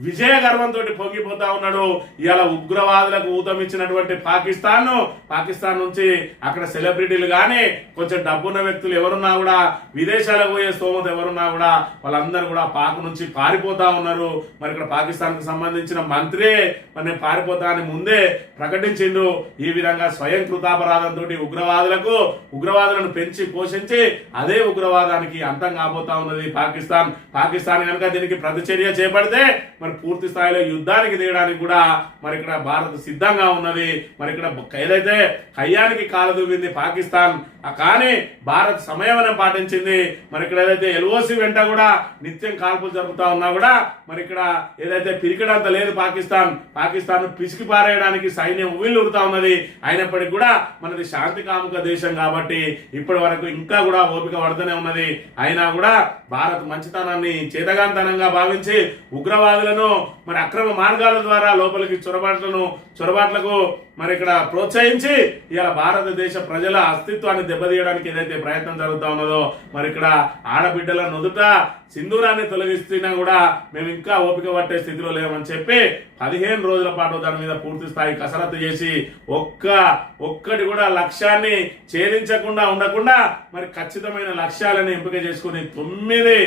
విజయ గర్వంతో పొంగిపోతా ఉన్నాడు. ఇవాళ ఉగ్రవాదులకు ఊతమిచ్చినటువంటి పాకిస్తాన్ నుంచి అక్కడ సెలబ్రిటీలు గాని కొంచెం డబ్బున్న వ్యక్తులు ఎవరున్నా కూడా, విదేశాలకు పోయే స్తోమత ఎవరున్నా కూడా వాళ్ళందరూ కూడా పాక్ నుంచి పారిపోతా ఉన్నారు. మరి ఇక్కడ పాకిస్తాన్ కు సంబంధించిన మంత్రి మరి నేను పారిపోతా అని ముందే ప్రకటించిండు. ఈ విధంగా స్వయం కృతాపరాధంతో ఉగ్రవాదులను పెంచి పోషించి అదే ఉగ్రవాదానికి అంతం కాబోతా ఉన్నది పాకిస్తాన్ కనుక దీనికి ప్రతిచర్య చేపడితే మరి పూర్తి స్థాయిలో యుద్ధానికి దిగడానికి కూడా మరి ఇక్కడ భారత్ సిద్ధంగా ఉన్నది. మరి ఇక్కడ ఏదైతే కయ్యానికి కాలదూవింది పాకిస్తాన్, కానీ భారత్ సంయమనం పాటించింది. మరి ఇక్కడ ఏదైతే ఎల్ఓసి వెంట కూడా నిత్యం కాల్పులు జరుపుతా ఉన్నా కూడా మరి ఇక్కడ ఏదైతే పిరికడంత లేదు పాకిస్తాన్ పిసికి పారేయడానికి సైన్యం ఉవ్విళ్ళూరుతా ఉన్నది. అయినప్పటికీ కూడా మనది శాంతి కాముక దేశం కాబట్టి ఇప్పటి వరకు ఇంకా కూడా ఓపిక పడుతూనే ఉన్నది. అయినా కూడా భారత్ మంచితనాన్ని చేతగాంతనంగా భావించి ఉగ్రవాదులను మరి అక్రమ మార్గాల ద్వారా లోపలికి చొరబాట్లకు మరి ఇక్కడ ప్రోత్సహించి ఇలా భారతదేశ ప్రజల అస్తిత్వాన్ని దెబ్బతీయడానికి ఏదైతే ప్రయత్నం జరుగుతా ఉన్నదో మరి ఇక్కడ ఆడబిడ్డల నుదుట సింధూరాన్ని తొలగిస్తున్నా కూడా మేము ఇంకా ఓపిక పట్టే స్థితిలో లేమని చెప్పి 15 రోజుల పాటు దాని మీద పూర్తి స్థాయి కసరత్తు చేసి ఒక్కటి కూడా లక్ష్యాన్ని ఛేదించకుండా ఉండకుండా మరి ఖచ్చితమైన లక్ష్యాలను ఎంపిక చేసుకుని 9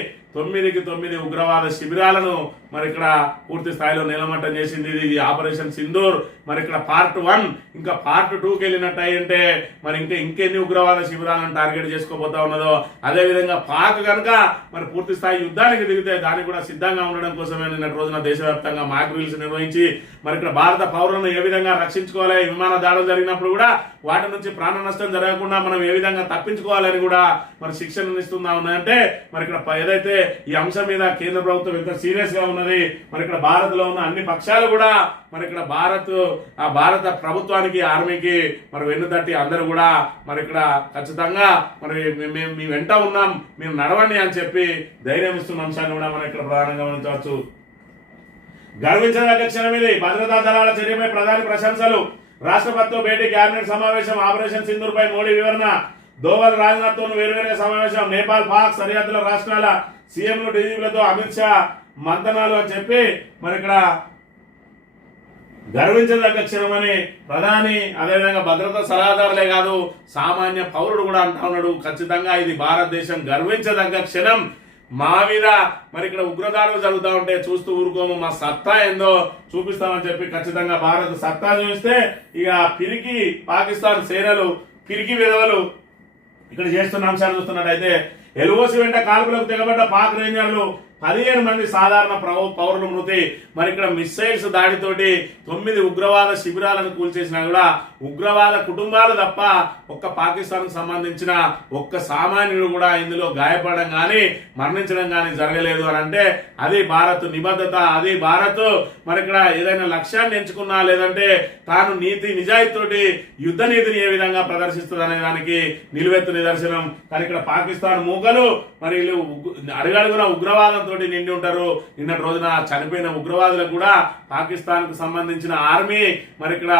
ఉగ్రవాద శిబిరాలను మరి ఇక్కడ పూర్తి స్థాయిలో నిలమట్టం చేసింది. ఇది ఆపరేషన్ సింధూర్. మరి ఇక్కడ పార్ట్ 1 ఇంకా పార్ట్ 2కి వెళ్ళినట్టు అయ్యంటే మరి ఇంకెన్ని ఉగ్రవాద శిబిరాలను టార్గెట్ చేసుకోబోతా ఉన్నదో, అదే విధంగా పాక్ కనుక మరి పూర్తి స్థాయి యుద్ధానికి దిగితే దానికి కూడా సిద్ధంగా ఉండడం కోసమే నిన్నటి రోజున దేశవ్యాప్తంగా మాక్ డ్రిల్స్ నిర్వహించి మరి ఇక్కడ భారత పౌరులను ఏ విధంగా రక్షించుకోవాలి, విమాన దాడులు జరిగినప్పుడు కూడా వాటి నుంచి ప్రాణ నష్టం జరగకుండా మనం ఏ విధంగా తప్పించుకోవాలని కూడా మరి శిక్షణ ఇస్తుందా ఉన్నాయంటే మరి ఇక్కడ ఏదైతే ఈ అంశం మీద కేంద్ర ప్రభుత్వం ఎంత సీరియస్ గా ఉన్నది. మరి ఇక్కడ భారత్ లో ఉన్న అన్ని పక్షాలు కూడా మరి ఇక్కడ భారత ప్రభుత్వానికి ఆర్మీకి మరి వెన్నుతట్టి అందరూ కూడా మరి ఇక్కడ ఖచ్చితంగా మరి మేము మీ వెంట ఉన్నాం, మీరు నడవండి అని చెప్పి ధైర్యం ఇస్తున్న అంశాన్ని కూడా మనం ఇక్కడ ప్రధానంగా గమనించవచ్చు. గర్వించదగ్గ క్షణం ఇది. భద్రతా దళాల చర్యపై ప్రధాని ప్రశంసలు. రాష్ట్రపతితో భేటీ, కేబినెట్ సమావేశం, ఆపరేషన్ సింధూర్ పై మోడీ వివరణ, దోవల్ రాజ్నాథ్ తో వేరువేరుగా సమావేశం, నేపాల్ పాక్ సరిహద్దుల రాష్ట్రాల సీఎంలు డీజీపీలతో అమిత్ షా మంతనాలు అని చెప్పి మరి ఇక్కడ గర్వించదగ్గ క్షణమని ప్రధాని అదేవిధంగా భద్రతా సలహాదారులే కాదు సామాన్య పౌరుడు కూడా అంటా ఉన్నాడు. ఖచ్చితంగా ఇది భారతదేశం గర్వించదగ్గ క్షణం. మా మీద మరి ఇక్కడ ఉగ్రదాడులు జరుగుతూ ఉంటే చూస్తూ ఊరుకోము, మా సత్తా ఏందో చూపిస్తామని చెప్పి ఖచ్చితంగా భారత్ సత్తా చూపిస్తే ఇక పిరికి పాకిస్తాన్ సేనలు పిరికి విధవలు ఇక్కడ చేస్తున్న అంశాలు చూస్తున్నట్టయితే ఎల్ఓసి వెంట కాల్పులకు తెగబడ్డ పాక్ రేంజర్లు, 15 మంది సాధారణ పౌరులు మృతి. మరి ఇక్కడ మిస్సైల్స్ దాడితోటి 9 ఉగ్రవాద శిబిరాలను కూల్చేసినా కూడా ఉగ్రవాద కుటుంబాలు తప్ప ఒక్క పాకిస్తాన్ కు సంబంధించిన ఒక్క సామాన్యుడు కూడా ఇందులో గాయపడడం కానీ మరణించడం కానీ జరగలేదు అని అంటే అది భారత్ నిబద్ధత. అది భారత్ మరి ఇక్కడ ఏదైనా లక్ష్యాన్ని ఎంచుకున్నా లేదంటే తాను నీతి నిజాయితీతోటి యుద్ధ నీతిని ఏ విధంగా ప్రదర్శిస్తుంది అనే దానికి నిలువెత్తు నిదర్శనం. కానీ ఇక్కడ పాకిస్తాన్ మూకలు మరి వీళ్ళు అడుగడుగున ఉగ్రవాదంతో నిండి ఉంటారు. నిన్నటి రోజున చనిపోయిన ఉగ్రవాదులకు కూడా పాకిస్తాన్ కు సంబంధించిన ఆర్మీ మరి ఇక్కడ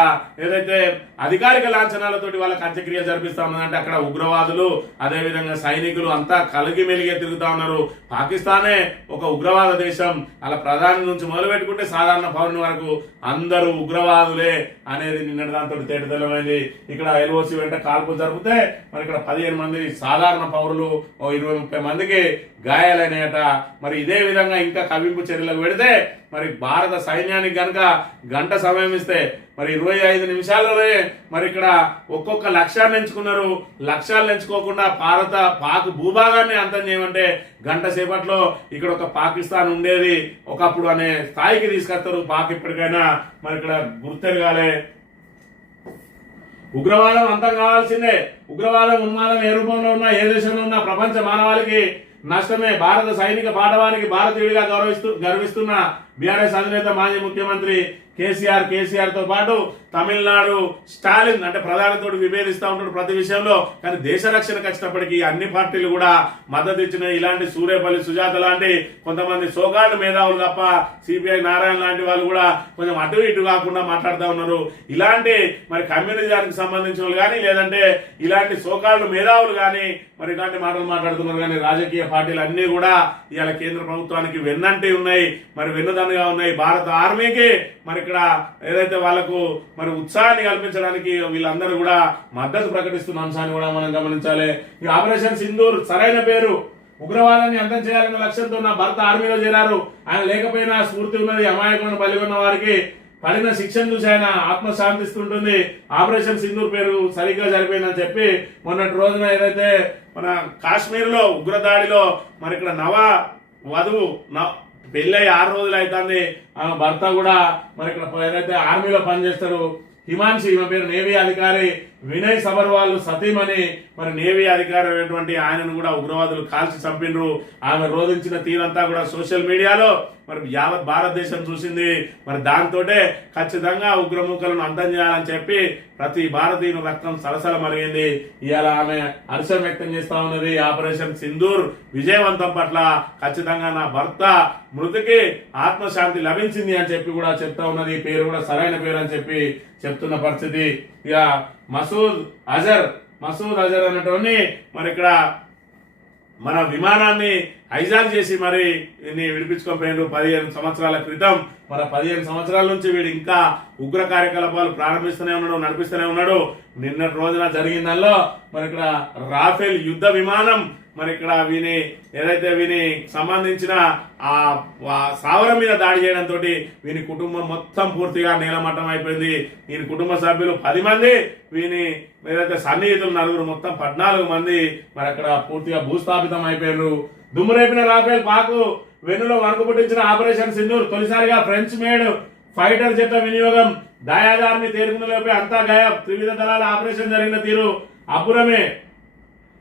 ఏదైతే అధికారిక లాంఛనాలతోటి వాళ్ళకి అంత్యక్రియ జరిపిస్తా ఉన్నదంటే అక్కడ ఉగ్రవాదులు అదేవిధంగా సైనికులు అంతా కలిగి మెలిగే తిరుగుతా ఉన్నారు. పాకిస్తానే ఒక ఉగ్రవాద దేశం. అలా ప్రధాని నుంచి మొదలు పెట్టుకుంటే సాధారణ పౌరుని వరకు అందరూ ఉగ్రవాదులే అనేది నిన్నటి దాంతో తేటతెల్లమైంది. ఇక్కడ ఎల్ఓసి వెంట కాల్పులు జరిపితే మరి ఇక్కడ 15 మంది సాధారణ పౌరులు 20-30 మందికి గాయాలైనయట. మరి ఇదే విధంగా ఇంకా కవింపు చర్యలకు పెడితే మరి భారత సైన్యానికి గనక గంట సమయం ఇస్తే మరి 25 నిమిషాల్లోనే మరి ఇక్కడ ఒక్కొక్క లక్ష్యాన్ని ఎంచుకున్నారు. లక్ష్యాలు ఎంచుకోకుండా పాక్ భూభాగాన్ని అంతం చేయమంటే గంట సేపట్లో ఇక్కడ ఒక పాకిస్తాన్ ఉండేది ఒకప్పుడు అనే స్థాయికి తీసుకొస్తారు. పాక్ ఇప్పటికైనా మరి ఇక్కడ గుర్తెరగాలే. ఉగ్రవాదం అంతం కావాల్సిందే. ఉగ్రవాదం ఉన్మాదం ఏ రూపంలో ఉన్నా ఏ దేశంలో ఉన్నా ప్రపంచ మానవాళికి నష్టమే. భారత సైనిక పాఠవానికి భారతీయుడిగా గర్విస్తున్న బీఆర్ఎస్ అధినేత మాజీ ముఖ్యమంత్రి కేసీఆర్ తో పాటు తమిళనాడు స్టాలిన్ అంటే ప్రధానితో విభేదిస్తూ ఉంటాడు ప్రతి విషయంలో. కానీ దేశ రక్షణకు వచ్చినప్పటికీ అన్ని పార్టీలు కూడా మద్దతు ఇచ్చిన ఇలాంటి సూర్యపల్లి సుజాత లాంటి కొంతమంది సోకాళ్ళు మేధావులు తప్ప సిపిఐ నారాయణ లాంటి వాళ్ళు కూడా కొంచెం అటు ఇటు కాకుండా మాట్లాడుతూ ఉన్నారు. ఇలాంటి మరి కమ్యూనిజానికి సంబంధించిన వాళ్ళు కానీ లేదంటే ఇలాంటి సోకాళ్ళు మేధావులు కానీ మరి ఇలాంటి మాటలు మాట్లాడుతున్నారు. కానీ రాజకీయ పార్టీలు అన్ని కూడా ఇవాళ కేంద్ర ప్రభుత్వానికి వెన్నంటి ఉన్నాయి, మరి వెన్నుదన్నుగా ఉన్నాయి. భారత ఆర్మీకి మరి ఇక్కడ ఏదైతే వాళ్లకు మరి ఉత్సాహాన్ని కల్పించడానికి వీళ్ళందరూ కూడా మద్దతు ప్రకటిస్తున్న అంశాన్ని కూడా మనం గమనించాలి. ఈ ఆపరేషన్ సింధూర్ సరైన పేరు. ఉగ్రవాదాన్ని అంతం చేయాలన్న లక్ష్యంతో నా భర్త ఆర్మీలో చేరారు. ఆయన లేకపోయినా స్ఫూర్తి ఉన్నది. అమాయకులను బలి ఉన్న వారికి పడిన శిక్షను చూసి ఆయన ఆత్మశాంతిస్తుంటుంది. ఆపరేషన్ సింధూర్ పేరు సరిగ్గా సరిపోయిందని చెప్పి మొన్నటి రోజున ఏదైతే మన కాశ్మీర్ లో ఉగ్రదాడిలో మరి ఇక్కడ నవ వధువు పెళ్ళై 6 రోజులు అవుతుంది. ఆమె భర్త కూడా మరి ఇక్కడ ఏదైతే ఆర్మీలో పనిచేస్తాడు హిమాన్షి, ఈమె పేరు నేవీ అధికారి వినయ్ సబర్వాల్ సతీమణి మరి నేవీ అధికారి అయినటువంటి ఆయనను కూడా ఉగ్రవాదులు కాల్చి చంపినరు. ఆమె రోధించిన తీరంతా కూడా సోషల్ మీడియాలో మరి యావత్ భారతదేశం చూసింది. మరి దాంతోటే ఖచ్చితంగా ఉగ్రమూకలను అంతం చేయాలని చెప్పి ప్రతి భారతీయుని రక్తం సలసల మరిగింది. ఇవాళ ఆమె హర్షం వ్యక్తం చేస్తా ఉన్నది. ఆపరేషన్ సింధూర్ విజయవంతం పట్ల ఖచ్చితంగా నా భర్త మృతికి ఆత్మశాంతి లభించింది అని చెప్పి కూడా చెప్తా ఉన్నది. పేరు కూడా సరైన పేరు అని చెప్పి చెప్తున్న పరిస్థితి. ఇక మసూద్ అజర్ అనేటువంటి మరి ఇక్కడ మన విమానాన్ని హైజాక్ చేసి మరి విడిపించుకోపోయినారు 15 సంవత్సరాల క్రితం. మరి 15 సంవత్సరాల నుంచి వీడు ఇంకా ఉగ్ర కార్యకలాపాలు ప్రారంభిస్తూనే ఉన్నాడు, నడిపిస్తూనే ఉన్నాడు. నిన్నటి రోజున జరిగిందల్లో మరి ఇక్కడ రాఫెల్ యుద్ధ విమానం మరి ఇక్కడ వీని సంబంధించిన ఆ సావరం మీద దాడి చేయడంతో వీని కుటుంబం మొత్తం పూర్తిగా నేలమట్టం అయిపోయింది. వీని కుటుంబ సభ్యులు 10 మంది, వీని ఏదైతే సన్నిహితులు 4 మొత్తం 14 మంది మరి అక్కడ పూర్తిగా భూస్థాపితం అయిపోయారు. దుమ్మురేపిన రాఫెల్ పాకు వెన్నులో వణుకు పుట్టించిన ఆపరేషన్ సింధూర్ తొలిసారిగా ఫ్రెంచ్ మేడ్ ఫైటర్ జెట్ల వినియోగం. దాయాదార్ని తేరుకునేలోపే అంతా గాయం. త్రివిధ దళాల ఆపరేషన్ జరిగిన తీరు అబ్బురమే.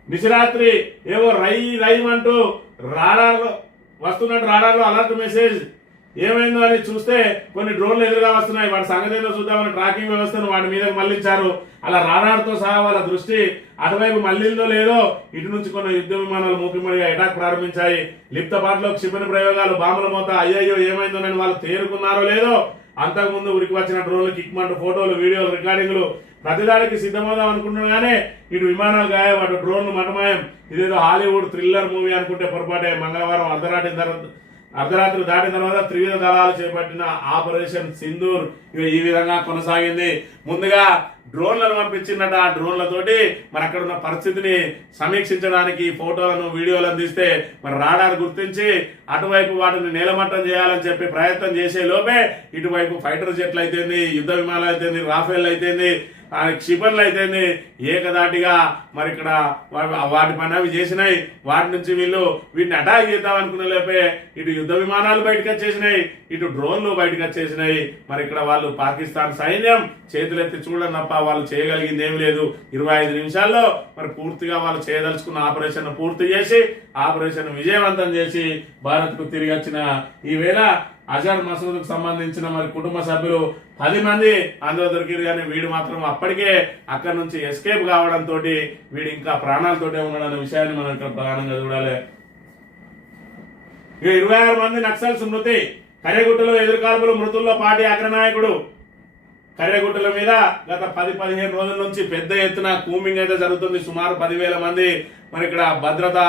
నిశరాత్రి ఏవో రై అంటూ వస్తున్నట్టు రాడార్లో అలర్ట్ మెసేజ్ ఏమైందో అని చూస్తే కొన్ని డ్రోన్లు ఎదురుగా వస్తున్నాయి. వాటి సంగతి ఏదో చూద్దామని ట్రాకింగ్ వ్యవస్థను వాటి మీదకి మళ్లించారు. అలా రాడార్తో సహా వాళ్ళ దృష్టి అటువైపు మళ్లిందో లేదో ఇటు నుంచి కొన్ని యుద్ధ విమానాలు మూకిమడిగా అటాక్ ప్రారంభించాయి. లిప్తపాటులో క్షిపణి ప్రయోగాలు, బాంబుల మోత, అయ్యయ్యో ఏమైందోనని వాళ్ళు తేరుకున్నారో లేదో అంతకుముందు ఉరికి వచ్చిన డ్రోన్లు కిక్మంటూ ఫోటోలు, వీడియోలు, రికార్డింగ్లు ప్రతిదాడికి సిద్ధమవుదాం అనుకుంటున్నాగానే ఇటు విమానాలు గాయం, అటు డ్రోన్లు మటమాయం. ఇదేదో హాలీవుడ్ థ్రిల్లర్ మూవీ అనుకుంటే పొరపాటే. మంగళవారం అర్ధరాత్రి దాటిన తర్వాత త్రివిధ దళాలు చేపట్టిన ఆపరేషన్ సింధూర్ ఈ విధంగా కొనసాగింది. ముందుగా డ్రోన్లను పంపించిందట. ఆ డ్రోన్లతోటి మరి అక్కడ ఉన్న పరిస్థితిని సమీక్షించడానికి ఫోటోలను, వీడియోలను తీస్తే మరి రాడార్ గుర్తించి అటువైపు వాటిని నేలమట్టం చేయాలని చెప్పి ప్రయత్నం చేసే లోపే ఇటువైపు ఫైటర్ జెట్లు అయితేంది, యుద్ధ విమానాలు అయితేంది, రాఫెల్ అయితేంది, క్షిపణులు అయితేంది ఏకదాటిగా మరి ఇక్కడ వాటి పని అవి చేసినాయి. వాటి నుంచి వీటిని అటాక్ చేద్దాం అనుకునే లోపే ఇటు యుద్ధ విమానాలు బయటకు వచ్చేసినాయి, ఇటు డ్రోన్లు బయటకు వచ్చేసినాయి. మరి ఇక్కడ వాళ్ళు పాకిస్తాన్ సైన్యం చేతులెత్తి చూడడం తప్ప వాళ్ళు చేయగలిగింది ఏమి లేదు. 25 నిమిషాల్లో మరి పూర్తిగా వాళ్ళు చేయదలుచుకున్న ఆపరేషన్ పూర్తి చేసి ఆపరేషన్ విజయవంతం చేసి భారత్ కు తిరిగి వచ్చిన ఈ వేళ అజర్ మసూద్ కు సంబంధించిన మరి కుటుంబ సభ్యులు 10 మంది అందులో దొరికిరు. కానీ వీడు మాత్రం అప్పటికే అక్కడి నుంచి ఎస్కేప్ కావడంతో వీడు ఇంకా ప్రాణాలతోటే ఉన్నాడనే విషయాన్ని మనం ఇక్కడ ప్రధానంగా చూడాలి. ఇక 26 మంది నక్సల్స్ మృతి. కర్యగుట్టలో ఎదురుకాల్పులు, మృతుల్లో పార్టీ అగ్రనాయకుడు. కర్యగుట్టల మీద గత 10-15 రోజుల నుంచి పెద్ద ఎత్తున కూంబింగ్ అయితే జరుగుతుంది. సుమారు 10,000 మంది మరి ఇక్కడ భద్రతా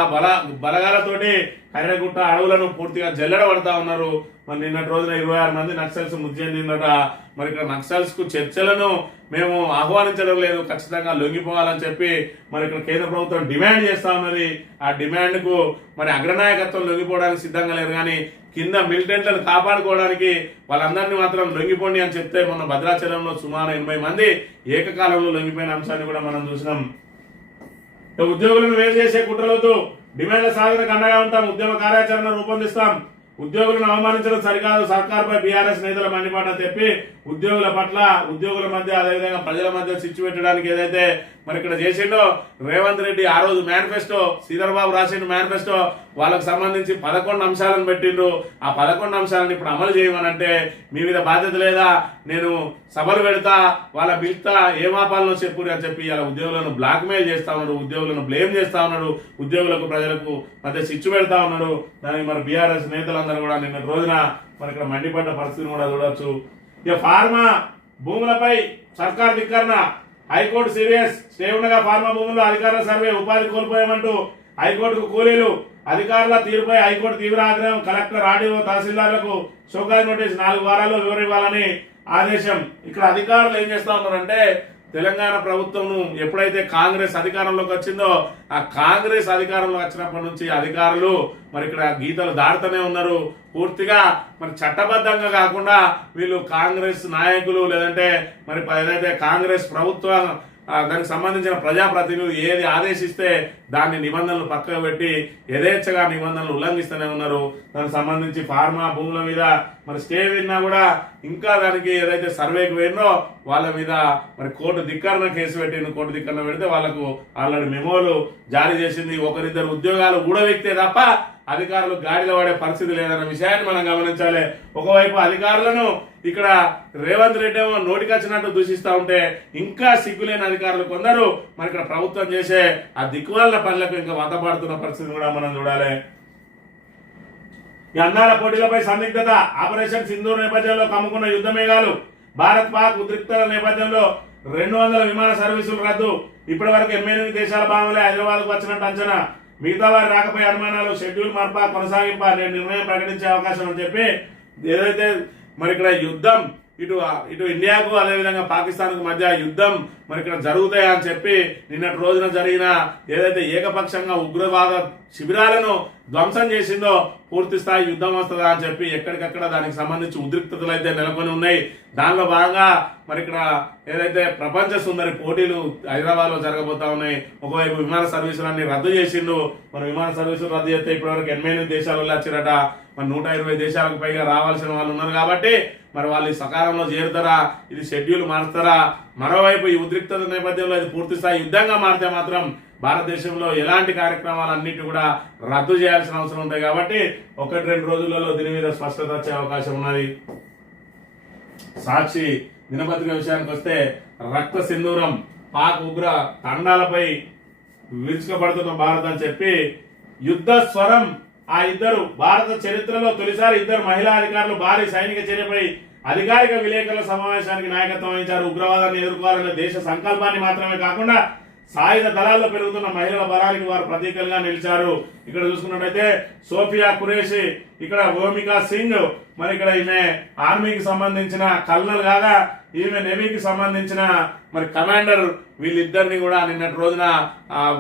బలగాలతోటి కర్యగుట్ట అడవులను పూర్తిగా జల్లెడబడతా ఉన్నారు. మరి నిన్నటి రోజున 26 మంది నక్సల్స్ మృతి చెందిందట. మరి ఇక్కడ నక్సల్స్ కు చర్చలను మేము ఆహ్వానించడం లేదు, ఖచ్చితంగా లొంగిపోవాలని చెప్పి మరి ఇక్కడ కేంద్ర ప్రభుత్వం డిమాండ్ చేస్తా ఉన్నది. ఆ డిమాండ్ కు మరి అగ్రనాయకత్వం లొంగిపోవడానికి సిద్ధంగా లేరు. కానీ కింద మిలిటెంట్లను కాపాడుకోవడానికి వాళ్ళందరినీ మాత్రం లొంగిపోండి అని చెప్తే మొన్న భద్రాచలంలో సుమారు 80 మంది ఏకకాలంలో లొంగిపోయిన అంశాన్ని కూడా మనం చూసినాం. ఉద్యోగులను వేరు చేసే కుట్రలతో డిమాండ్ల సాధనకు అండగా ఉంటాం, ఉద్యమ కార్యాచరణ రూపొందిస్తాం. ఉద్యోగులను అవమానించడం సరికాదు, సర్కార్పై బీఆర్ఎస్ నేతల మండిపాట చెప్పి ఉద్యోగుల పట్ల, ఉద్యోగుల మధ్య, అదేవిధంగా ప్రజల మధ్య చిచ్చు పెట్టడానికి ఏదైతే మరి ఇక్కడ చేసిండో రేవంత్ రెడ్డి ఆ రోజు మేనిఫెస్టో, శ్రీధర్ బాబు రాసిన మేనిఫెస్టో వాళ్ళకు సంబంధించి 11 అంశాలను పెట్టిండ్రు. ఆ 11 అంశాలను ఇప్పుడు అమలు చేయమనంటే మీ మీద బాధ్యత లేదా, నేను సభలు పెడతా, వాళ్ళ బిల్తా ఏమాపాలనో చెప్పురు అని చెప్పి ఇలా ఉద్యోగులను బ్లాక్ మెయిల్ చేస్తా ఉన్నాడు, ఉద్యోగులను బ్లేమ్ చేస్తా ఉన్నాడు, ఉద్యోగులకు ప్రజలకు మధ్య చిచ్చు పెడతా ఉన్నాడు. దానికి మరి బీఆర్ఎస్ నేతలందరూ కూడా నిన్న రోజున మరి ఇక్కడ మండిపడ్డ పరిస్థితిని కూడా చూడొచ్చు. ఇక ఫార్మా భూములపై సర్కార్ ధిక్కరణ, హైకోర్టు సీరియస్. స్టే ఉండగా ఫార్మా భూముల్లో అధికారుల సర్వే, ఉపాధి కోల్పోయామంటూ హైకోర్టుకు కూలీలు. అధికారుల తీరుపై హైకోర్టు తీవ్ర ఆగ్రహం. కలెక్టర్, ఆర్డీఓ, తహసీల్దార్లకు షోకాజ్ నోటీస్ 4 వారాల్లో వివరణ ఇవ్వాలని ఆదేశం. ఇక్కడ అధికారులు ఏం చేస్తా ఉన్నారంటే తెలంగాణ ప్రభుత్వం ఎప్పుడైతే కాంగ్రెస్ అధికారంలోకి వచ్చిందో ఆ కాంగ్రెస్ అధికారంలో వచ్చినప్పటి నుంచి అధికారులు మరి ఇక్కడ గీతలు దాడుతూనే ఉన్నారు. పూర్తిగా మరి చట్టబద్ధంగా కాకుండా వీళ్ళు కాంగ్రెస్ నాయకులు లేదంటే మరి ఏదైతే కాంగ్రెస్ ప్రభుత్వం దానికి సంబంధించిన ప్రజాప్రతినిధులు ఏది ఆదేశిస్తే దాన్ని నిబంధనలు పక్కకు పెట్టి యథేచ్ఛగా నిబంధనలు ఉల్లంఘిస్తూనే ఉన్నారు. దానికి సంబంధించి ఫార్మా భూముల మీద మరి స్టే విన్నా కూడా ఇంకా దానికి ఏదైతే సర్వేకి పోయినో వాళ్ళ మీద మరి కోర్టు ధిక్కరణ కేసు పెట్టింది. కోర్టు ధిక్కరణ పెడితే వాళ్ళకు ఆల్రెడీ మెమోలు జారీ చేసింది. 1-2 ఉద్యోగాలు ఊడవెక్తే తప్ప అధికారులు గాడిలో పడే పరిస్థితి లేదన్న విషయాన్ని మనం గమనించాలి. ఒకవైపు అధికారులను ఇక్కడ రేవంత్ రెడ్డి ఏమో నోటికొచ్చినట్టు దూషిస్తా ఉంటే ఇంకా సిగ్గులేని అధికారులు కొందరు మరి ఇక్కడ ప్రభుత్వం చేసే ఆ దిక్కుమాలిన పనులకు ఇంకా వంతపాడుతున్న పరిస్థితి కూడా మనం చూడాలి. ఈ అన్నాల పోటీలపై సందిగ్ధత, ఆపరేషన్ సింధూర్ నేపథ్యంలో కమ్ముకున్న యుద్ధ మేఘాలు. భారత్ పాక్ ఉద్రిక్తత నేపథ్యంలో 200 విమాన సర్వీసులు రద్దు. ఇప్పటి వరకు 88 దేశాల భాగంలో హైదరాబాద్ కు వచ్చినట్టు అంచనా. మిగతా వారి రాకపోయే అనుమానాలు, షెడ్యూల్ మార్పా, కొనసాగింప నేను నిర్ణయం ప్రకటించే అవకాశం అని చెప్పి ఏదైతే మరి ఇక్కడ యుద్ధం ఇటు ఇండియాకు అదేవిధంగా పాకిస్తాన్ కు మధ్య యుద్ధం మరి ఇక్కడ జరుగుతాయా అని చెప్పి నిన్నటి రోజున జరిగిన ఏదైతే ఏకపక్షంగా ఉగ్రవాద శిబిరాలను ధ్వంసం చేసిందో పూర్తి స్థాయి యుద్ధం వస్తుందా అని చెప్పి ఎక్కడికక్కడ దానికి సంబంధించి ఉద్రిక్తతలు అయితే నెలకొని ఉన్నాయి. దానిలో భాగంగా మరి ఇక్కడ ఏదైతే ప్రపంచ సుందరి పోటీలు హైదరాబాద్ లో జరగబోతా ఉన్నాయి. ఒకవైపు విమాన సర్వీసులన్నీ రద్దు చేసిండు. మన విమాన సర్వీసులు రద్దు చేస్తే ఇప్పటివరకు 88 దేశాలు వచ్చారట. మరి 120 దేశాలకు పైగా రావాల్సిన వాళ్ళు ఉన్నారు కాబట్టి మరి వాళ్ళు సకాలంలో చేరుతారా, ఇది షెడ్యూల్ మారుతారా? మరోవైపు ఈ ఉద్రిక్తత నేపథ్యంలో ఇది పూర్తి స్థాయి యుద్ధంగా మారితే మాత్రం భారతదేశంలో ఎలాంటి కార్యక్రమాలన్నిటి కూడా రద్దు చేయాల్సిన అవసరం ఉంటాయి. కాబట్టి 1-2 రోజులలో దీని మీద స్పష్టత వచ్చే అవకాశం ఉన్నది. సాక్షి దినపత్రిక విషయానికి వస్తే రక్త సింధూరం పాక్ ఉగ్ర తండాలపై విరుచుకపడుతున్న భారత్ అని చెప్పి యుద్ధ స్వరం ఆ ఇద్దరు భారత చరిత్రలో తొలిసారి ఇద్దరు మహిళా అధికారులు భారీ సైనిక చర్యపై అధికారిక విలేకరుల సమావేశానికి నాయకత్వం వహించారు. ఉగ్రవాదాన్ని ఎదుర్కోవాలనే దేశ సంకల్పాన్ని మాత్రమే కాకుండా సాయుధ దళాల్లో పెరుగుతున్న మహిళల బలానికి వారు ప్రతీకలుగా నిలిచారు. ఇక్కడ చూసుకున్నట్టయితే సోఫియా ఖురేషి, ఇక్కడ ఓమికా సింగ్, మరి ఇక్కడ ఈమె ఆర్మీకి సంబంధించిన కల్నల్ కాగా ఈమె నేవీకి సంబంధించిన మరి కమాండర్, వీళ్ళిద్దరిని కూడా నిన్నటి రోజున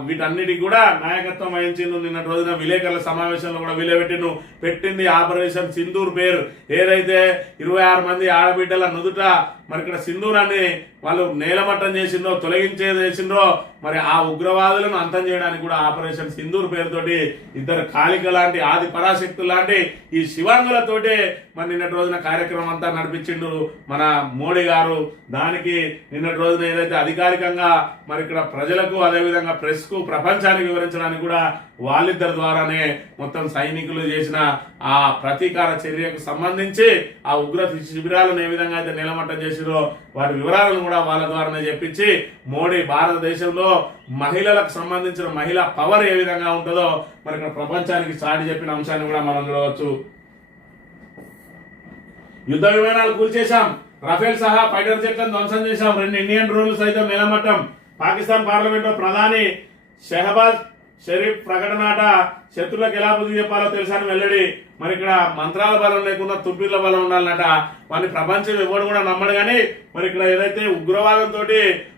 వీటన్నిటికి కూడా నాయకత్వం వహించిండు. నిన్నటి రోజున విలేకరుల సమావేశంలో కూడా వీలబెట్టిండు. పెట్టింది ఆపరేషన్ సింధూర్ పేరు. ఏదైతే 26 మంది ఆడబిడ్డల నుదుట మరి ఇక్కడ సింధూరాన్ని వాళ్ళు నేలమట్టం చేసిండ్రో, తొలగించేసిండ్రో, మరి ఆ ఉగ్రవాదులను అంతం చేయడానికి కూడా ఆపరేషన్ సింధూర్ పేరుతోటి ఇద్దరు కాళిక లాంటి ఆది పరాశక్తులు లాంటి ఈ శివాంగులతోటి మరి నిన్నటి రోజున కార్యక్రమం అంతా నడిపించిండు మన మోడీ గారు. దానికి నిన్నటి రోజున ఏదైతే అధికారికంగా మరి ఇక్కడ ప్రజలకు అదేవిధంగా ప్రెస్ కు ప్రపంచానికి వివరించడానికి కూడా వాళ్ళిద్దరి ద్వారానే మొత్తం సైనికులు చేసిన ఆ ప్రతీకార చర్యకు సంబంధించి ఆ ఉగ్ర శిబిరాలను ఏ విధంగా అయితే నిలమట్టం చేసిరో వాటి వివరాలను కూడా వాళ్ళ ద్వారానే చెప్పించి మోడీ భారతదేశంలో మహిళలకు సంబంధించిన మహిళా పవర్ ఏ విధంగా ఉంటుందో మరి ఇక్కడ ప్రపంచానికి చాటి చెప్పిన అంశాన్ని కూడా మనం చూడవచ్చు. యుద్ధ విమానాలు కూల్చేశాం, రఫేల్ సహా ఫైటర్ జెట్లను ధ్వంసం చేశాం, 2 ఇండియన్ డ్రోన్లు సైతం నిలమట్టం. పాకిస్తాన్ పార్లమెంట్ లో ప్రధాని షెహబాజ్ షరీఫ్ ప్రకటనాట శత్రులకు ఎలా బుద్ధి చెప్పాలో తెలుసని వెల్లడి. మరి ఇక్కడ మంత్రాల బలం లేకుండా తుప్పిర్ల బలం ఉండాలన్నట. వాడిని ప్రపంచం ఎవడు కూడా నమ్మడు. కానీ మరి ఇక్కడ ఏదైతే ఉగ్రవాదంతో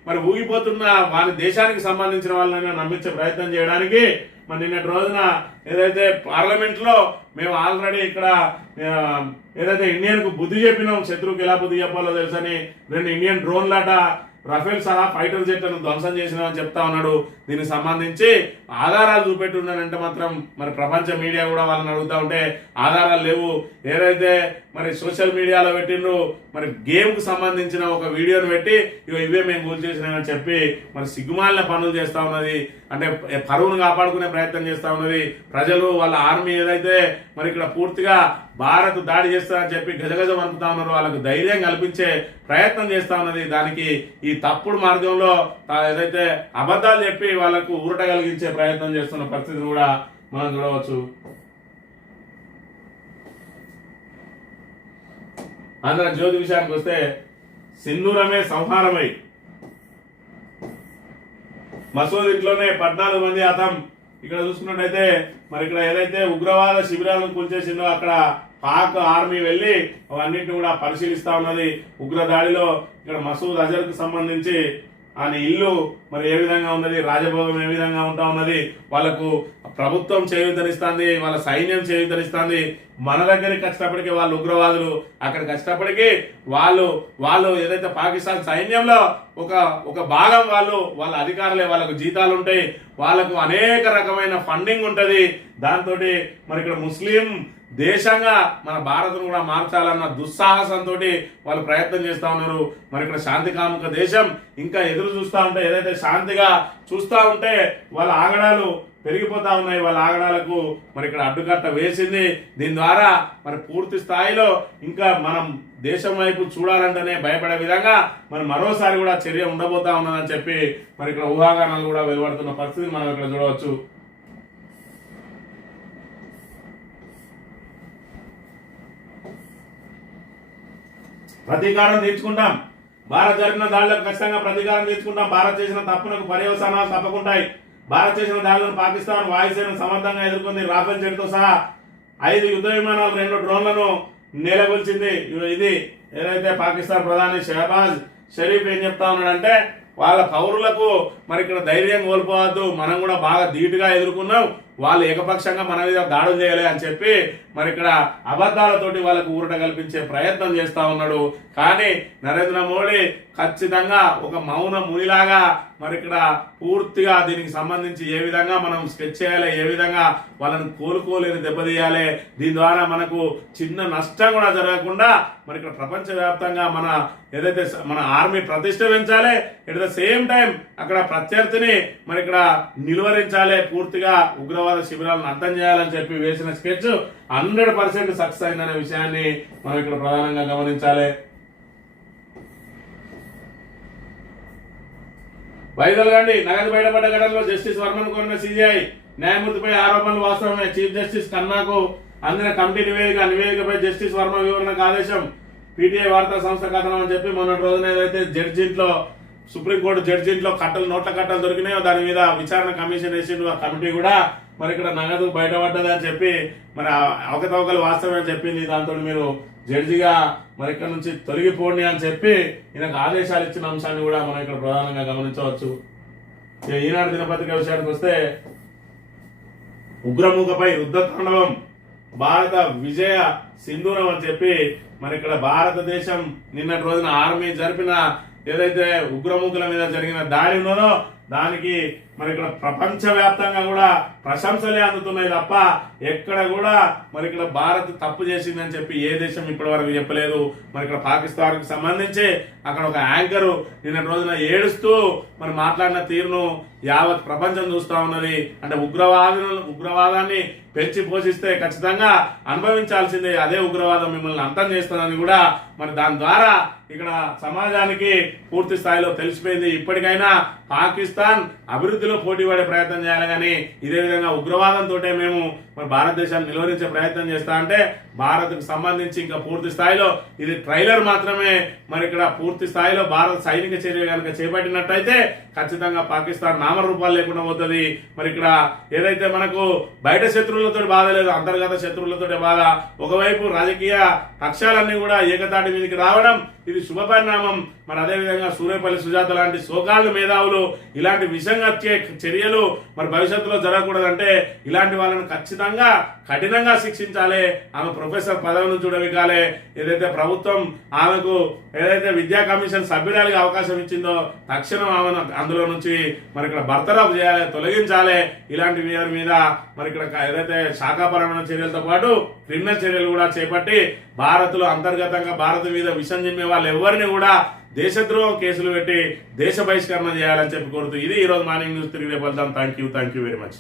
మరి ఊగిపోతున్న వారి దేశానికి సంబంధించిన వాళ్ళని నమ్మించే ప్రయత్నం చేయడానికి మరి నిన్నటి రోజున ఏదైతే పార్లమెంట్ లో మేము ఆల్రెడీ ఇక్కడ ఏదైతే ఇండియన్ కు బుద్ధి చెప్పినాం, శత్రువుకి ఎలా బుద్ధి చెప్పాలో తెలుసని 2 ఇండియన్ డ్రోన్లాట రఫేల్ సహా ఫైటర్ జెట్లను ధ్వంసం చేసినామని చెప్తా ఉన్నాడు. దీనికి సంబంధించి ఆధారాలు చూపెట్టున్నానంటే మాత్రం మరి ప్రపంచ మీడియా కూడా వాళ్ళని అడుగుతా ఉంటే ఆధారాలు లేవు. ఏదైతే మరి సోషల్ మీడియాలో పెట్టిండ్రు మరి గేమ్ కు సంబంధించిన ఒక వీడియోను పెట్టి ఇవే మేము కూల్ చేసినామని చెప్పి మరి సిగ్గుమాలిన పనులు చేస్తా ఉన్నది. అంటే పరువును కాపాడుకునే ప్రయత్నం చేస్తా ఉన్నది. ప్రజలు వాళ్ళ ఆర్మీ ఏదైతే మరి ఇక్కడ పూర్తిగా భారత్ దాడి చేస్తారని చెప్పి గజగజ వణుకుతా ఉన్నారు, వాళ్ళకు ధైర్యం కల్పించే ప్రయత్నం చేస్తా ఉన్నది. దానికి ఈ తప్పుడు మార్గంలో ఏదైతే అబద్ధాలు చెప్పి వాళ్ళకు ఊరట కలిగించే ప్రయత్నం చేస్తున్న పరిస్థితిని కూడా మనం చూడవచ్చు. ఆంధ్రజ్యోతి విషయానికి వస్తే సింధూరమే సంహారమై మసూద్ ఇంట్లోనే 14 మంది హతం. ఇక్కడ చూసుకున్నట్టయితే మరి ఇక్కడ ఏదైతే ఉగ్రవాద శిబిరాలను కూల్చేసిందో అక్కడ పాక్ ఆర్మీ వెళ్లి అవన్నింటిని కూడా పరిశీలిస్తా ఉన్నది. ఉగ్ర దాడిలో ఇక్కడ మసూద్ అజర్ కు సంబంధించి ఆయన ఇల్లు మరి ఏ విధంగా ఉన్నది, రాజభోగం ఏ విధంగా ఉంటా ఉన్నది, వాళ్ళకు ప్రభుత్వం చేయూతనిస్తుంది, వాళ్ళ సైన్యం చేయూతనిస్తుంది. మన దగ్గరికి వచ్చేటప్పటికి వాళ్ళు ఉగ్రవాదులు, అక్కడికి వచ్చేటప్పటికి వాళ్ళు ఏదైతే పాకిస్తాన్ సైన్యంలో ఒక భాగం వాళ్ళ అధికారులే, వాళ్ళకు జీతాలు ఉంటాయి, వాళ్ళకు అనేక రకమైన ఫండింగ్ ఉంటది. దాంతో మరి ఇక్కడ ముస్లిం దేశంగా మన భారత్ను కూడా మార్చాలన్న దుస్సాహసంతో వాళ్ళు ప్రయత్నం చేస్తా ఉన్నారు. మరి ఇక్కడ శాంతి కాముక దేశం ఇంకా ఎదురు చూస్తా ఉంటే, ఏదైతే శాంతిగా చూస్తా ఉంటే వాళ్ళ ఆగడాలు పెరిగిపోతా ఉన్నాయి. వాళ్ళ ఆగడాలకు మరి ఇక్కడ అడ్డుకట్ట వేసింది. దీని ద్వారా మరి పూర్తి స్థాయిలో ఇంకా మనం దేశం వైపు చూడాలంటేనే భయపడే విధంగా మరి మరోసారి కూడా చర్య ఉండబోతా ఉన్నదని చెప్పి మరి ఇక్కడ ఊహాగానాలు కూడా వెలువడుతున్న పరిస్థితి మనం ఇక్కడ చూడవచ్చు. ప్రతీకారం తీర్చుకుంటాం, భారత్ జరిపిన దాడులకు ఖచ్చితంగా ప్రతీకారం తీర్చుకుంటాం, భారత్ చేసిన తప్పునకు పర్యవసానాలు తప్పకుంటాయి. భారత్ చేసిన దాడులను పాకిస్తాన్ వాయుసేన సమర్థంగా ఎదుర్కొంది. రాఫెల్ జెట్తో సహా 5 యుద్ధ విమానాలు 2 డ్రోన్లను నేలగొల్చింది. ఇది ఏదైతే పాకిస్తాన్ ప్రధాని షెహబాజ్ షరీఫ్ ఏం చెప్తా ఉన్నాడంటే వాళ్ళ పౌరులకు మరి ఇక్కడ ధైర్యం కోల్పోవద్దు, మనం కూడా బాగా ధీటుగా ఎదుర్కొన్నాం, వాళ్ళు ఏకపక్షంగా మన మీద దాడులు చేయలే అని చెప్పి మరి ఇక్కడ అబద్ధాలతోటి వాళ్ళకు ఊరట కల్పించే ప్రయత్నం చేస్తా ఉన్నాడు. కానీ నరేంద్ర మోడీ ఖచ్చితంగా ఒక మౌన మునిలాగా మరి ఇక్కడ పూర్తిగా దీనికి సంబంధించి ఏ విధంగా మనం స్కెచ్ చేయాలి, ఏ విధంగా వాళ్ళని కోలుకోలేని దెబ్బతీయాలి, దీని ద్వారా మనకు చిన్న నష్టం కూడా జరగకుండా మరి ఇక్కడ ప్రపంచవ్యాప్తంగా మన ఏదైతే మన ఆర్మీ ప్రతిష్ట పెంచాలి, ఎట్ ద సేమ్ టైం అక్కడ ప్రత్యర్థిని మరి ఇక్కడ నిలువరించాలి, పూర్తిగా ఉగ్రవాద శిబిరాలను అర్థం చేయాలని చెప్పి వేసిన స్కెచ్ 100% సక్సెస్ అయిందనే విషయాన్ని మనం ఇక్కడ ప్రధానంగా గమనించాలి. వైదొలగండి, నగదు బయటపడ్డ ఘటనలో జస్టిస్ వర్మను కోరిన సిబిఐ న్యాయమూర్తిపై ఆరోపణలు వాస్తవమే. చీఫ్ జస్టిస్ ఖన్నాకు అందిన కమిటీ నివేదికపై జస్టిస్ వర్మ వివరణకు ఆదేశం. పీటీఐ వార్తా సంస్థ కథనం అని చెప్పి మొన్నటి రోజున ఏదైతే జడ్జి ఇంట్లో సుప్రీంకోర్టు జడ్జి ఇంట్లో నోట్ల కట్టలు దొరికినాయో దాని మీద విచారణ కమిషన్ వేసిండు. ఆ కమిటీ కూడా మరి ఇక్కడ నగదు బయటపడ్డది అని చెప్పి మరి అవకతవకలు వాస్తవమే అని చెప్పింది. దాంతో మీరు జడ్జిగా మరి ఇక్కడ నుంచి తొలగిపోండి అని చెప్పి ఈయనకు ఆదేశాలు ఇచ్చిన అంశాన్ని కూడా మనం ఇక్కడ ప్రధానంగా గమనించవచ్చు. ఈనాడు దినపత్రిక విషయానికి వస్తే ఉగ్రముఖపై యుద్ధతాండవం, భారత విజయ సింధూరం అని చెప్పి మరి ఇక్కడ భారతదేశం నిన్నటి రోజున ఆర్మీ జరిపిన ఏదైతే ఉగ్రముఖుల మీద జరిగిన దాడి ఉన్నదో దానికి మరి ఇక్కడ ప్రపంచ వ్యాప్తంగా కూడా ప్రశంసలే అందుతున్నాయి తప్ప ఎక్కడ కూడా మరి ఇక్కడ భారత్ తప్పు చేసిందని చెప్పి ఏ దేశం ఇప్పటి వరకు చెప్పలేదు. మరి ఇక్కడ పాకిస్తాన్ కు సంబంధించి అక్కడ ఒక యాంకరు నిన్న రోజున ఏడుస్తూ మరి మాట్లాడిన తీరును యావత్ ప్రపంచం చూస్తా ఉన్నది. అంటే ఉగ్రవాదాన్ని పెంచి పోషిస్తే ఖచ్చితంగా అనుభవించాల్సిందే, అదే ఉగ్రవాదం మిమ్మల్ని అంతం చేస్తుందని కూడా మరి దాని ద్వారా ఇక్కడ సమాజానికి పూర్తి స్థాయిలో తెలిసిపోయింది. ఇప్పటికైనా పాకిస్తాన్ అభివృద్ధిలో పోటీ పడే ప్రయత్నం చేయాలి, కానీ ఇదే విధంగా ఉగ్రవాదంతో మేము మరి భారతదేశాన్ని నిలువరించే ప్రయత్నం చేస్తా అంటే భారత్కు సంబంధించి ఇంకా పూర్తి స్థాయిలో ఇది ట్రైలర్ మాత్రమే. మరి ఇక్కడ పూర్తి స్థాయిలో భారత సైనిక చర్య కనుక చేపట్టినట్టయితే ఖచ్చితంగా పాకిస్తాన్ నామరూపాలు లేకుండా పోతుంది. మరి ఇక్కడ ఏదైతే మనకు బయట శత్రువులతో బాధ లేదు, అంతర్గత శత్రువులతో బాధ. ఒకవైపు రాజకీయ పక్షాలన్నీ కూడా ఏకతాటి మీదకి రావడం ఇది శుభ పరిణామం. మరి అదేవిధంగా సూర్యపల్లి సుజాత లాంటి సోకాళ్ళు మేధావులు ఇలాంటి విషంగచ్చే చర్యలు మరి భవిష్యత్తులో జరగకూడదంటే ఇలాంటి వాళ్ళని ఖచ్చితంగా కఠినంగా శిక్షించాలి. ఆమె ప్రొఫెసర్ పదవి నుంచి చూడవికాలే. ఏదైతే ప్రభుత్వం ఆమెకు ఏదైతే విద్యా కమిషన్ సభ్యురాలిగా అవకాశం ఇచ్చిందో తక్షణం ఆమెను అందులో నుంచి మరి ఇక్కడ బర్తరఫ్ చేయాలి, తొలగించాలి. ఇలాంటి వారి మీద మరి ఇక్కడ ఏదైతే శాఖాపరమైన చర్యలతో పాటు క్రిమినల్ చర్యలు కూడా చేపట్టి భారత్లో అంతర్గతంగా భారత్ మీద విషం చిమ్మే వాళ్ళు ఎవరిని కూడా దేశద్రోహం కేసులు పెట్టి దేశ బహిష్కరణ చేయాలని చెప్పి కోరుతూ ఇది ఈ రోజు మార్నింగ్ న్యూస్. తిరిగి రేపు వెళ్దాం. Thank you very much.